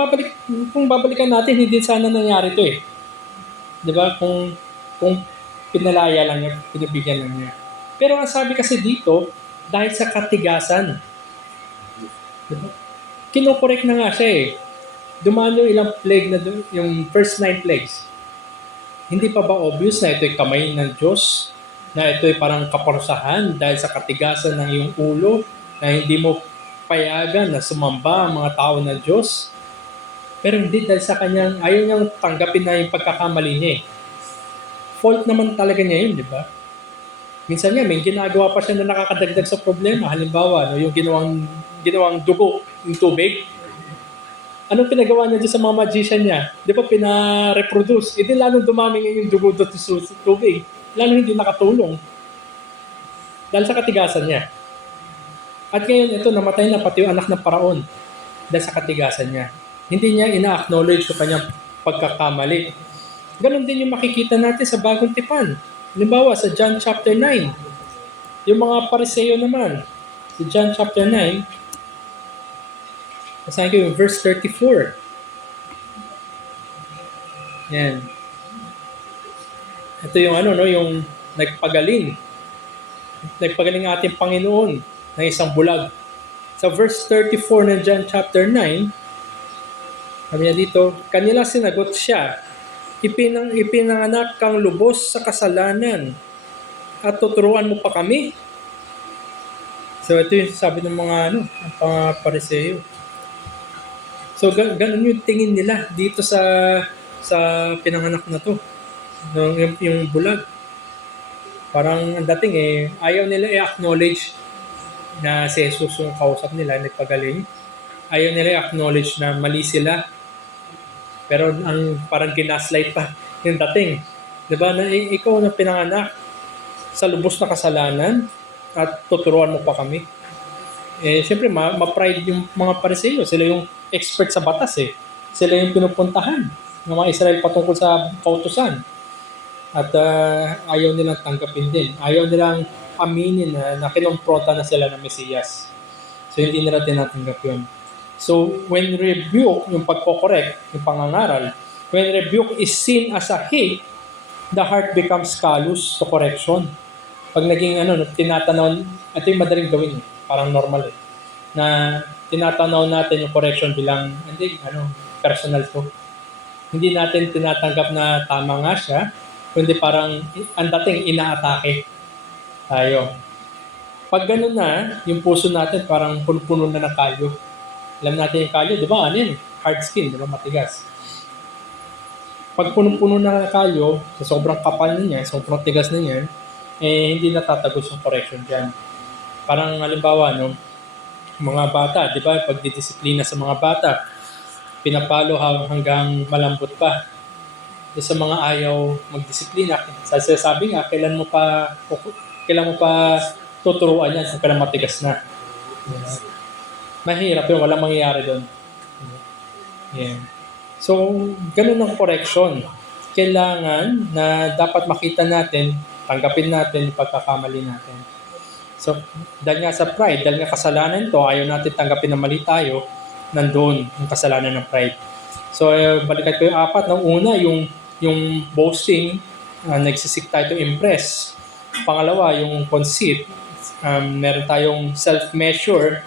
babalikan natin, hindi sana nangyari ito eh. Di ba? Kung pinalaya lang niya, pinibigyan lang niya. Pero ang sabi kasi dito, dahil sa katigasan, diba? Kinokorek na nga siya eh. Dumaan yung ilang plague na yung first 9 plagues. Hindi pa ba obvious na ito ay kamay ng Diyos? Na ito ay parang kaparusahan dahil sa katigasan ng iyong ulo na hindi mo payagan na sumamba ang mga tao ng Diyos? Pero hindi dahil sa kanyang, ayaw niyang tanggapin na yung pagkakamali niya eh. Fault naman talaga niya yun, di ba? Minsan nga, may ginagawa pa siya na nakakadagdag sa problema. Halimbawa, yung ginawang dugo, yung tubig. Anong pinagawa niya dyan sa mga magician niya? Di ba pina-reproduce? Hindi lalong dumami yung dugo doon sa tubig. Lalong hindi nakatulong. Dahil sa katigasan niya. At ngayon, ito, namatay na pati yung anak ng Paraon. Dahil sa katigasan niya. Hindi niya ina-acknowledge yung kanyang pagkakamali. Ganon din yung makikita natin sa Bagong Tipan. Halimbawa, sa John chapter 9. Yung mga Pariseo naman. Sa John chapter 9, basahin ko yung verse 34. Yan. Ito yung yung nagpagaling. Nagpagaling ating Panginoon ng isang bulag. Sa verse 34 ng John chapter 9, sabi niya dito, kanila sinagot siya, ipinanganak kang lubos sa kasalanan at tuturuan mo pa kami. So ito yung sabi ng mga Pariseo. So ganun yung tingin nila dito sa pinanganak na to, yung bulag. Parang ang dating ayaw nila i-acknowledge na si Jesus yung kausap nila, nagpagaling. Ayaw nila i-acknowledge na mali sila. Pero ang parang ginaslight pa yung dating. Diba? Na ikaw na pinanganak sa lubos na kasalanan at tuturuan mo pa kami. Siyempre, ma-pride yung mga Pariseo. Sila yung expert sa batas eh. Sila yung pinupuntahan ng mga Israel patungkol sa kautusan. At ayaw nilang tanggapin din. Ayaw nilang aminin na kinompronta na sila ng Mesiyas. So, hindi nila tinatanggap yun. So, when rebuke, yung pagkokorek, yung pangangaral, when rebuke is seen as a hate, the heart becomes callous to correction. Pag naging tinatanaw, ito yung madaling gawin, parang normal na tinatanaw natin yung correction bilang, personal to. Hindi natin tinatanggap na tama nga siya, kundi parang ang dating inaatake tayo. Pag gano'n na, yung puso natin parang puno-puno na ng kalyo. Alam natin yung kalyo, di ba? Hard skin, di ba? Matigas. Pag puno-puno na ng kalyo, sa sobrang kapal niya, sobrang tigas na niya, hindi natatagos yung correction dyan. Parang halimbawa, mga bata, di ba? Pag didisiplina sa mga bata, pinapalo hanggang malambot pa. Sa mga ayaw magdisiplina, sabi nga, kailan mo pa tuturuan yan kung kailan matigas na. Mahirap yun, walang mangyayari doon. Yeah. So, ganun ang correction. Kailangan na dapat makita natin, tanggapin natin yung pagkakamali natin. So, dahil nga sa pride, dahil nga kasalanan to, ayaw natin tanggapin na mali tayo, nandoon yung kasalanan ng pride. So, balikan ko yung apat. Una, yung boasting, nagsisik tayo to impress. Pangalawa, yung conceit. Meron tayong self-measure.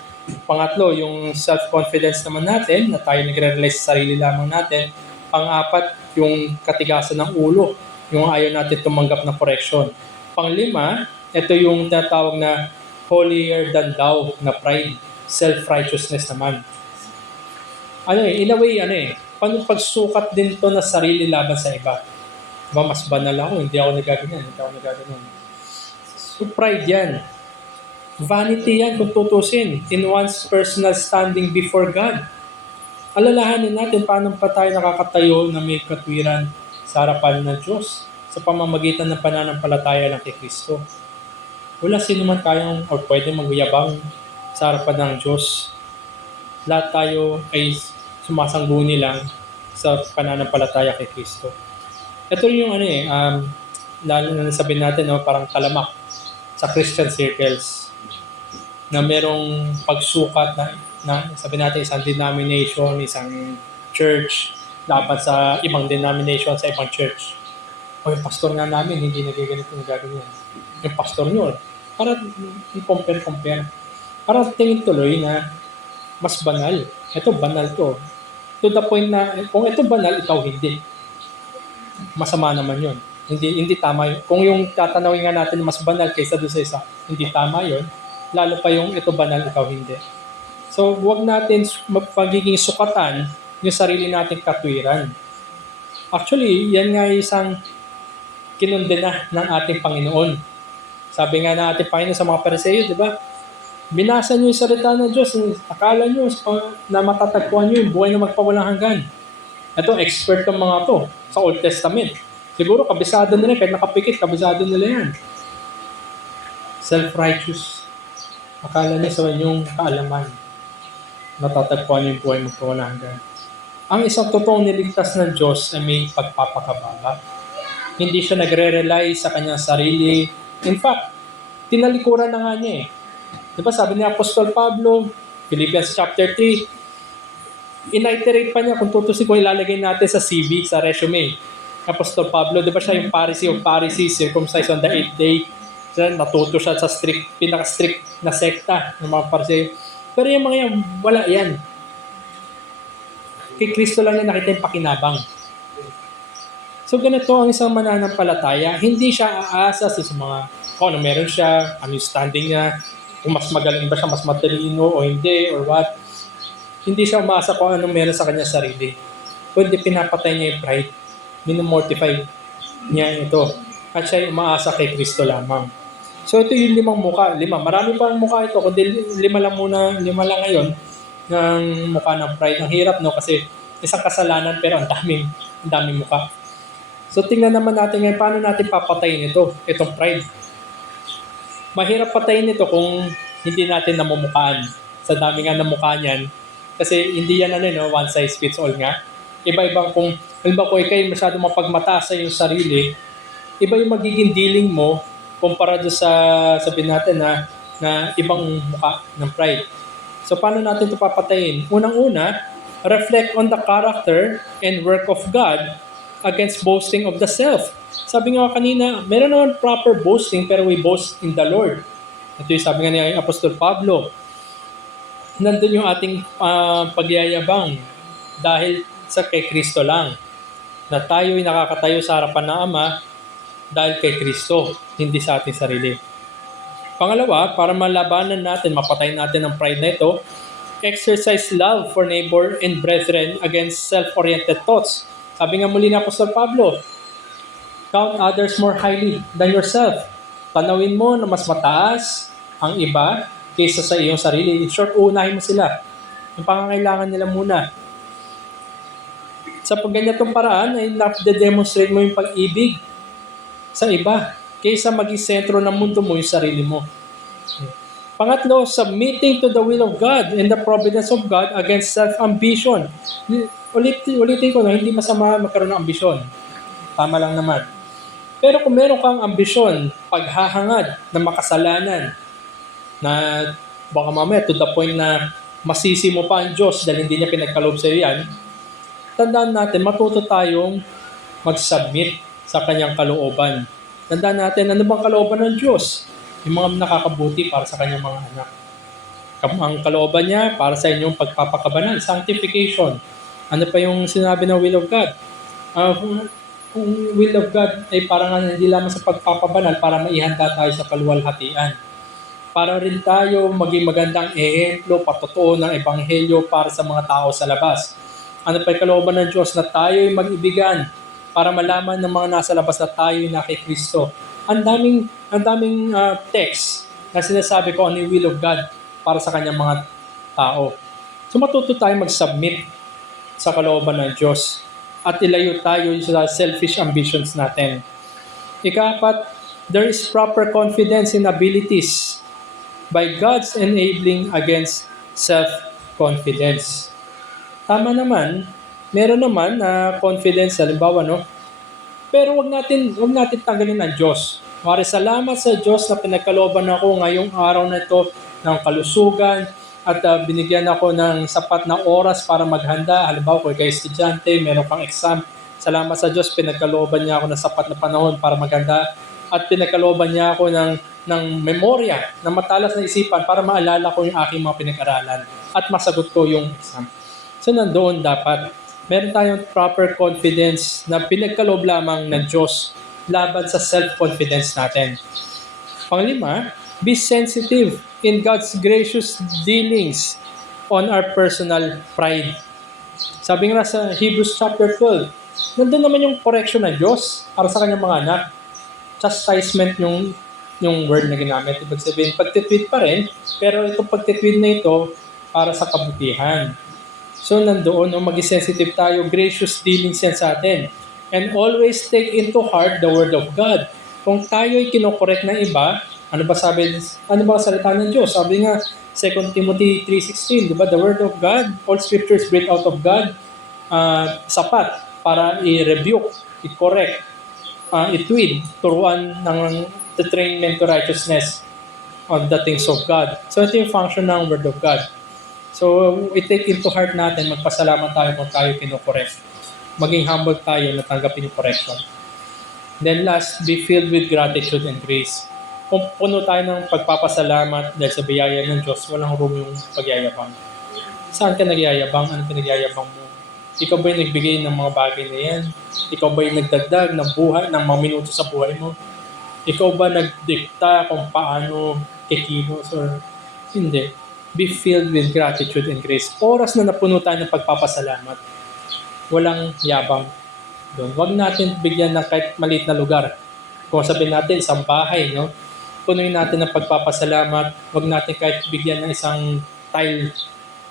Pangatlo, yung self-confidence naman natin, na tayo nagre-realize sa sarili lamang natin. Pang-apat, yung katigasan ng ulo, yung ayaw natin tumanggap ng correction. Pang-lima, ito yung tinatawag na holier than thou na pride, self-righteousness naman. In a way, pagsukat din to na sarili laban sa iba. Diba, mas banal ako, hindi ako nagaganyan. So, pride yan. Vanity yan kung tutusin in one's personal standing before God. Alalahanin natin paano pa tayo nakakatayo na may katwiran sa harapan ng Diyos sa pamamagitan ng pananampalataya lang kay Kristo. Wala sino man kayang o pwede magyabang sa harapan ng Diyos. Lahat tayo ay sumasangguni lang sa pananampalataya kay Kristo. Ito yung lalo na nasabihin natin, parang talamak sa Christian circles na merong pagsukat na sabi natin isang denomination, isang church laban sa ibang denomination sa ibang church. O yung pastor nga namin hindi nagaganito ng gaganyan. Yung pastor nyo, para i-compare. Para tingin tuloy na mas banal. Ito banal to. To the point na kung ito banal, ikaw hindi. Masama naman yun. Hindi tama yun. Kung yung tatanawin nga natin mas banal kaysa doon sa isa, hindi tama yun. Lalo pa yung ito banal, ikaw hindi. So, huwag natin pagiging sukatan yung sarili nating katwiran. Actually, yan nga isang kinundena ng ating Panginoon. Sabi nga ng ating Panginoon sa mga Pariseo, di ba? Binasa niyo yung salita ng Diyos. Akala niyo na matatagpuan niyo yung buhay na magpawalang hanggan. Ito, expert ng mga to sa Old Testament. Siguro, kabisado nila, kahit nakapikit, kabisado nila yan. Self-righteous. Akala niyo sa inyong kaalaman, natatagpuan niyo yung buhay magpawalang hanggan. Ang isang totoong niligtas ng Diyos ay may pagpapakababa. Hindi siya nagre-rely sa kanyang sarili. In fact, tinalikuran na nga niya eh. Diba sabi ni Apostol Pablo, Philippians chapter 3, initerate pa niya kung tutusin ko ilalagay natin sa CV, sa resume. Apostol Pablo, diba siya yung Pharisee of Pharisees, circumcised on the 8th day. So, natuto siya sa pinaka-strict na sekta ng mga Pharisee. Pero yung mga yan, wala yan. Kay Kristo lang na nakita yung pakinabang. So ganito ang isang mananampalataya, hindi siya aasa sa mga kung ano meron siya, ano yung standing niya, kung mas magaling ba siya, mas matalino o hindi, or what. Hindi siya umaasa kung anong meron sa kanya sarili. Kundi pinapatay niya yung pride. Minumortify niya ito. At siya yung umaasa kay Kristo lamang. So ito yung 5 muka. 5. Marami pang muka ito. Kundi 5 lang ngayon ng mukha ng pride. Ang hirap, no? Kasi isang kasalanan pero ang daming mukha. So tingnan naman natin ngayon paano natin papatayin itong pride. Mahirap patayin ito kung hindi natin namumukhaan. Sa dami nga ng mukha niyan, kasi hindi yan one size fits all nga. Iba-ibang kung, halimbawa kung ikay masyadong mapagmataas sa iyong sarili, iba yung magiging dealing mo kumpara doon sa sabihin natin na ibang mukha ng pride. So paano natin ito papatayin? Unang-una, reflect on the character and work of God against boasting of the self. Sabi nga kanina, meron naman proper boasting pero we boast in the Lord. Ito yung sabi nga ni Apostol Pablo. Nandun yung ating pagyayabang dahil sa kay Kristo lang. Na tayo'y nakakatayo sa harapan ng Ama dahil kay Kristo, hindi sa ating sarili. Pangalawa, para malabanan natin, mapatayin natin ang pride na ito, exercise love for neighbor and brethren against self-oriented thoughts. Sabi nga muli ni Apostol Pablo, count others more highly than yourself. Tanawin mo na mas mataas ang iba kaysa sa iyong sarili. In short, unahin mo sila. Yung pangangailangan nila muna. Sa pagganitong paraan ay na-demonstrate mo yung pag-ibig sa iba kaysa maging sentro ng mundo mo yung sarili mo. Pangatlo, submitting to the will of God and the providence of God against self-ambition. Ulitin ko na, hindi masama magkaroon ng ambisyon. Tama lang naman. Pero kung meron kang ambisyon, paghahangad na makasalanan, na baka mamaya to the point na masisi mo pa ang Diyos dahil hindi niya pinagkaloob sa iyo yan, tandaan natin, matuto tayong mag-submit sa kanyang kalooban. Tandaan natin, ano bang kalooban ng Diyos? Yung mga nakakabuti para sa kanyang mga anak. Ang kalooban niya para sa inyong pagpapakabanal, sanctification. Ano pa yung sinabi ng will of God? Kung will of God ay parang hindi lamang sa pagpapabanal para maihanda tayo sa kaluwalhatian. Para rin tayo maging magandang ehemplo, patotoo ng ebanghelyo para sa mga tao sa labas. Ano pa yung kalooban ng Diyos na tayo'y mag-ibigan para malaman ng mga nasa labas na tayo'y na kay Kristo. Ang daming text na sinasabi ko ano yung will of God para sa kanyang mga tao. So matuto tayo mag-submit sa kalooban ng Diyos at ilayo tayo sa selfish ambitions natin. Ika-apat, there is proper confidence in abilities by God's enabling against self-confidence. Tama naman, meron naman na confidence, halimbawa, no? Pero wag natin tanggalin ang Diyos. Salamat sa Diyos na pinagkalooban ako ngayong araw na ito ng kalusugan at binigyan ako ng sapat na oras para maghanda. Halimbawa, kung kayo estudyante, meron kang exam. Salamat sa Diyos, pinagkalooban niya ako ng sapat na panahon para maghanda at pinagkalooban niya ako ng memorya, ng matalas na isipan para maalala ko yung aking mga pinag-aralan at masagot ko yung exam. So nandoon dapat meron tayong proper confidence na pinagkaloob lamang ng Diyos laban sa self-confidence natin. Panglima, be sensitive in God's gracious dealings on our personal pride. Sabi nga sa Hebrews chapter 12, nandun naman yung correction ng Diyos para sa kanyang mga anak. Chastisement yung word na ginamit. Ibig sabihin, pagtitweet pa rin, pero itong pagtitweet na ito para sa kabutihan. So nandoon, maging sensitive tayo, gracious dealings yan sa atin. And always take into heart the word of God. Kung tayo ay kinokorek ng iba, ano ba salita ng Diyos? Sabi nga, 2 Timothy 3:16, di ba? The word of God, all scriptures breathed out of God, sapat para i-rebuke, i-correct, i-tweed, turuan to train men to righteousness on the things of God. So ito yung function ng word of God. So, i-take into heart natin, magpasalamat tayo kung tayo kinokorek. Maging humble tayo na tanggapin yung correction. Then last, be filled with gratitude and grace. Kung puno tayo ng pagpapasalamat dahil sa biyaya ng Diyos, walang room yung pagyayabang. Saan ka nagyayabang? Ano pinagyayabang mo? Ikaw ba yung nagbigay ng mga bagay na yan? Ikaw ba yung nagdagdag ng buhay, ng mga minuto sa buhay mo? Ikaw ba nagdikta kung paano kikilos or hindi? Be filled with gratitude and grace. Oras na napuno tayo ng pagpapasalamat. Walang yabang doon. Huwag natin bigyan ng kahit maliit na lugar. Kung sabihin natin, isang bahay, no? Punuin natin ng pagpapasalamat. Huwag natin kahit bigyan ng isang tile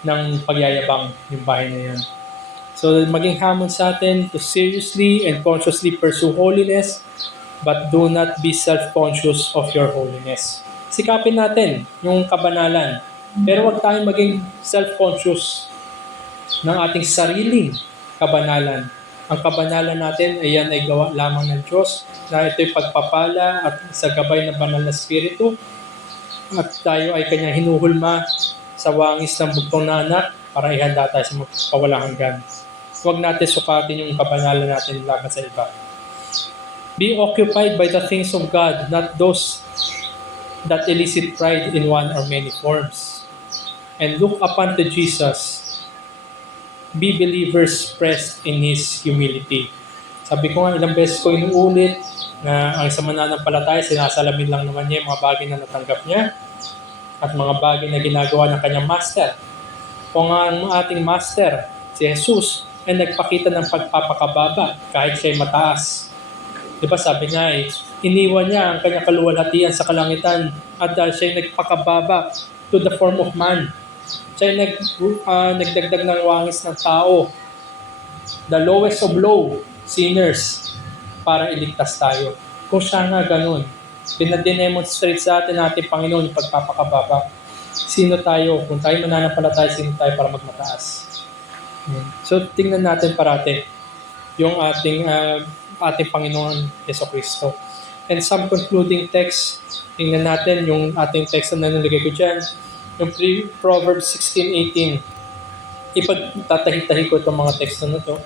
ng pagyayabang yung bahay na yan. So maging hamon sa atin to seriously and consciously pursue holiness, but do not be self-conscious of your holiness. Sikapin natin yung kabanalan, pero wag tayong maging self-conscious ng ating sariling kabanalan. Ang kabanalan natin ay yan ay gawa lamang ng Diyos, na ito'y pagpapala at sa gabay ng banal na Espiritu, at tayo ay kanyang hinuhulma sa wangis ng bugtong na anak para ihanda tayo sa magpawalang hanggan. Huwag natin sukatin yung kabanalan natin laban sa iba. Be occupied by the things of God, not those that elicit pride in one or many forms. And look upon to Jesus. Be believers pressed in His humility. Sabi ko nga, ilang beses ko inuulit na ang sa mananampalataya, sinasalamin lang naman niya yung mga bagay na natanggap niya at mga bagay na ginagawa ng kanyang master. Kung ang ating master, si Jesus, ay nagpakita ng pagpapakababa kahit siya'y mataas. Diba sabi niya iniwan niya ang kanyang kaluwalhatian sa kalangitan at dahil siya'y nagpakababa to the form of man. Siya'y nagdagdag ng wangis ng tao, the lowest of low, sinners, para iligtas tayo. Kung siya nga ganun, pinademonstrate sa atin natin Panginoon yung pagpapakababa. Sino tayo? Kung tayo mananampalataya, sino tayo para magmataas? So, tingnan natin parati yung ating Panginoon Jesucristo. And some concluding text, tingnan natin yung ating text na nalagay ko dyan, yung Proverbs 16:18. Ipagtatahi-tahi ko itong mga teksto na to.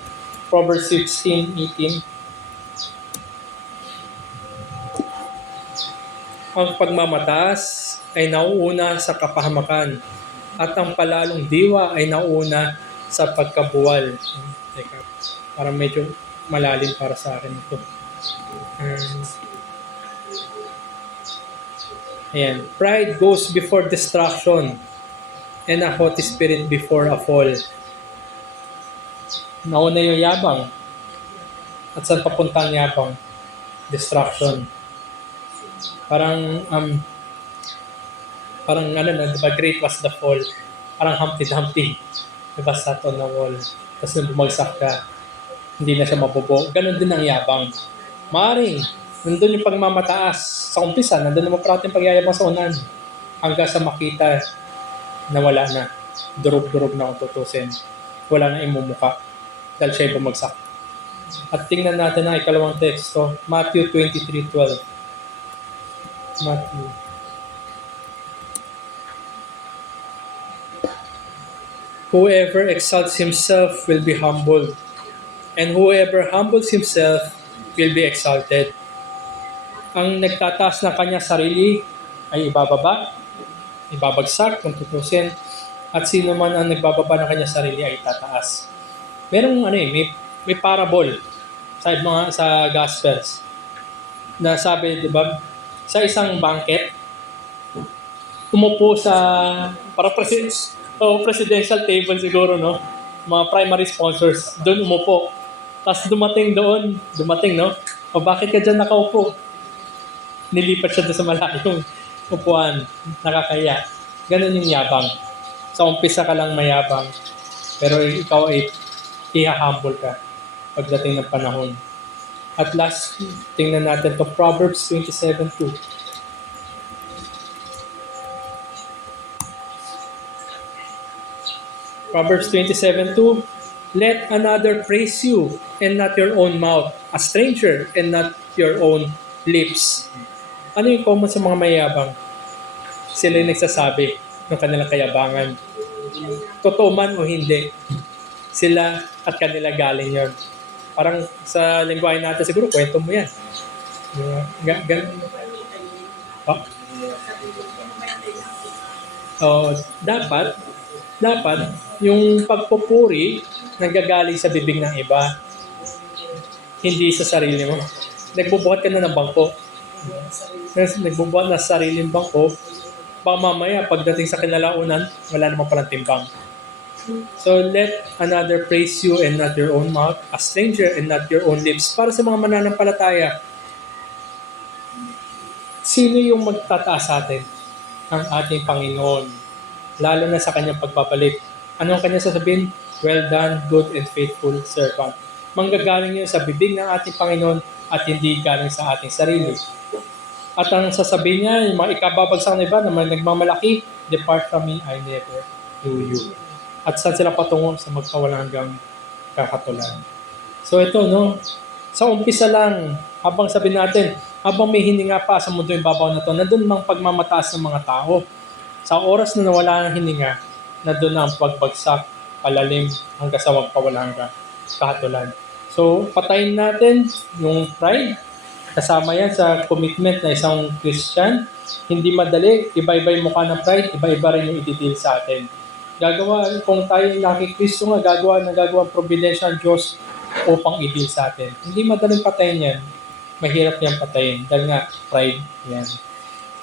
Proverbs 16:18. Ang pagmamataas ay nauuna sa kapahamakan at ang palalong diwa ay nauuna sa pagkabuwal. Teka, parang medyo malalim para sa akin ito. Ayan. Pride goes before destruction and a haughty spirit before a fall. Nauna yung yabang. At saan papunta ang yabang? Destruction. Parang diba, great was the fall. Parang Humpty Dumpty. Diba, sat on the wall. Tapos nung bumagsak ka, hindi na siya mabubo. Ganon din ang yabang. Maaring, nandun yung pagmamataas. Sa umpisa, nandun naman parating pagyayabang sa unan. Hanggang sa makita na wala na. Durog-durog na kung tutusin. Wala na imumuka. Dahil siya'y bumagsak. At tingnan natin ang ikalawang teksto. Matthew 23:12. Matthew. Whoever exalts himself will be humbled, and whoever humbles himself will be exalted. Ang nagtataas ng kanya sarili ay ibababa, ibabagsak kung tutusin, at sino man ang nagbababa ng kanya sarili ay tataas. Merong may parable sa Gospels na sabi, di ba, sa isang banquet, umupo sa presidential table siguro, no? Mga primary sponsors, doon umupo. Tapos dumating, no? O bakit ka dyan nakaupo? Nilipat siya doon sa malayong upuan. Nakakaya. Ganun yung yabang. Sa umpisa ka lang mayabang, pero ikaw ay iha-humble ka pagdating ng panahon. At last, tingnan natin to Proverbs 27:2. Proverbs 27:2, let another praise you and not your own mouth, a stranger and not your own lips. Ano yung common sa mga mayabang? Sila yung nagsasabi ng kanilang kayabangan. Totoo man o hindi, sila at kanila galing yun. Parang sa lingwahe natin siguro, kwento mo yan. Dapat yung pagpupuri nanggagaling sa bibig ng iba, hindi sa sarili mo. Nagbubuhat ka na ng bangko. Nagbubuhat na sa sariling bangko, baka mamaya pagdating sa kinalaunan, wala namang palang timbang. So let another praise you and not your own mouth, a stranger and not your own lips. Para sa mga mananampalataya, sino yung magtataas sa atin? Ang ating Panginoon, lalo na sa kanyang pagbabalik. Ano ang kanya sasabihin? Well done, good and faithful servant. Manggagaling yun sa bibig ng ating Panginoon at hindi galing sa ating sarili. At ang sasabihin niya, yung mga ikababagsak na iba na nagmamalaki, depart from me, I never knew you. At saan sila patungo? Sa magkawalang hanggang kakatulan. So ito, no? Sa umpisa lang, habang sabihin natin, habang may hininga pa sa mundo yung babaw na to, nandun ang pagmamataas ng mga tao. Sa oras na nawala ng hininga, nandun na ang pagbagsak, palalim, hanggang sa magpawala hanggang kakatulan. So, patayin natin yung pride. Kasama yan sa commitment na isang Christian. Hindi madali, iba-iba yung mukha ng pride, iba-iba rin yung i-deal sa atin. Gagawa, kung tayo nakikristo nga, gagawa ang providensya ng Diyos upang i-deal sa atin. Hindi madaling patayin yan. Mahirap yan patayin. Dahil nga, pride yan.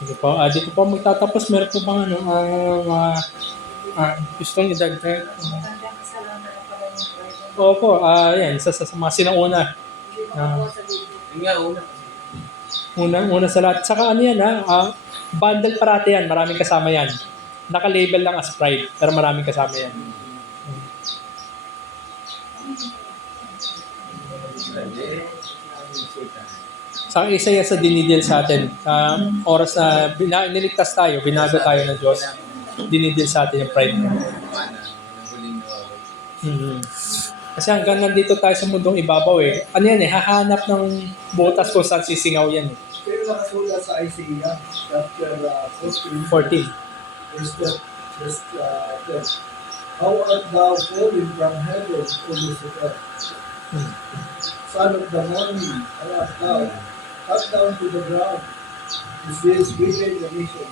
Dito po, dito po magtatapos. Meron po bang ano, gustong idagdag? Opo, yan, isa sa mga sinauna. Una sa lahat. Saka ano yan bundle parati yan, maraming kasama yan. Naka-label lang as pride, pero maraming kasama yan. Sa isa yan sa dinidil sa atin. Oras na niligtas tayo, binago tayo ng Diyos, dinidil sa atin yung pride. Kasi hanggang nandito tayo sa mundong ibabaw Ano yan hahanap ng butas kung saan sisingaw yan Pero nakasulat sa Isaiah, chapter 14, 14. verse 12. How art thou fallen from heaven, O Lucifer? Son of the morning, how art thou? Cut down to the ground. This is wicked the nation.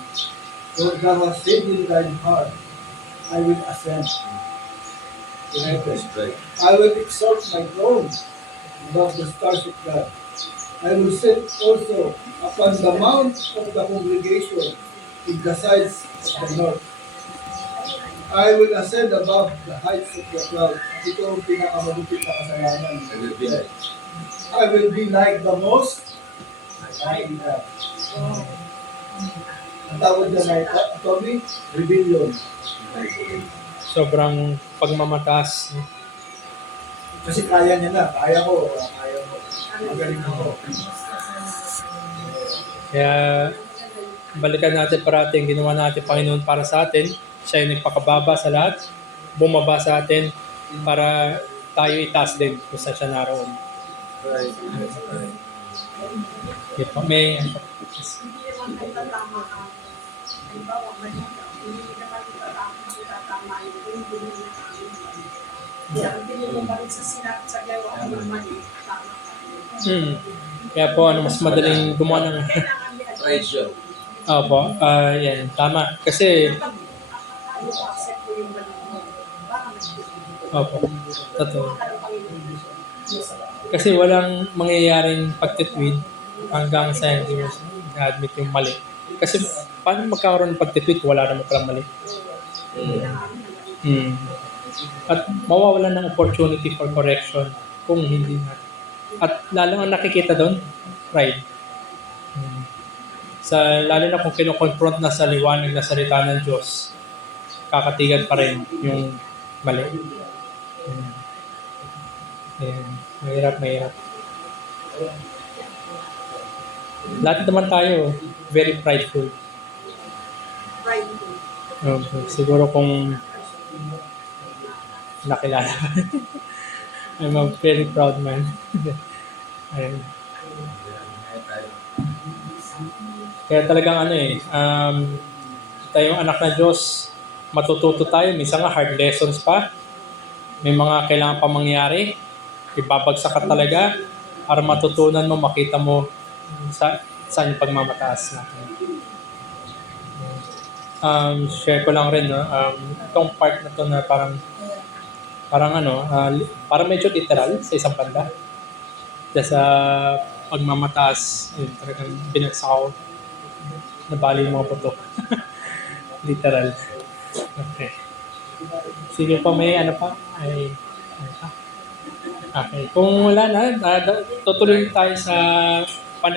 For thou hast said in thine heart, I will ascend to heaven. I will exalt my throne above the stars of God. I will sit also upon the mount of the congregation in the sides of the north. I will ascend above the heights of the cloud. Ito ang pinakamalupit na kasalanan. I will be like the most high God. Ang tawag na atomic rebellion. Sobrang pagmamataas. Kasi kaya niya na. Kaya ko. Magaling ako. Kaya balikan natin parati ang ginawa natin Panginoon para sa atin. Siya yung nagpakababa sa lahat, bumaba sa atin para tayo itaas din kung saan siya naroon. Right. May Hindi naman nagtatama ka. Halimbawa, hindi naman nagtatama yung hindi na namin. Kaya hindi mo pa rin sa gawa ng mali, tama ka. Kaya po, mas madaling gumawa ng... Right, sure. Opo, yan, tama. Kasi... Opo, totoo. Kasi walang mangyayaring pagtitweet hanggang sa hindi mo na-admit yung mali. Kasi paano magkakaroon ng pagtitweet, wala naman palang mali. At mawawalan ng opportunity for correction kung hindi natin. At lalo ang nakikita doon, pride. Lalo na kung kino-confront na sa liwanag na salita ng Diyos, kakatigan pa rin yung mali. Ayan. Mahirap. Lahat naman tayo, very prideful. Siguro kung nakilala. I'm a very proud man. Ayun. Kaya talagang tayong anak ng Diyos, matututo tayo. Minsan nga hard lessons pa. May mga kailangan pa mangyari. Ibabagsak ka talaga para matutunan mo, makita mo saan yung pagmamataas natin. Share ko lang rin, itong part na to na parang medyo literal sa isang banda. Sa pagmamataas, talagang binagsak ako. Nabali yung mga puto. Literal. Okay. Sige pa, may pa? Okay. Kung wala na, tutuloy tayo sa panalangin.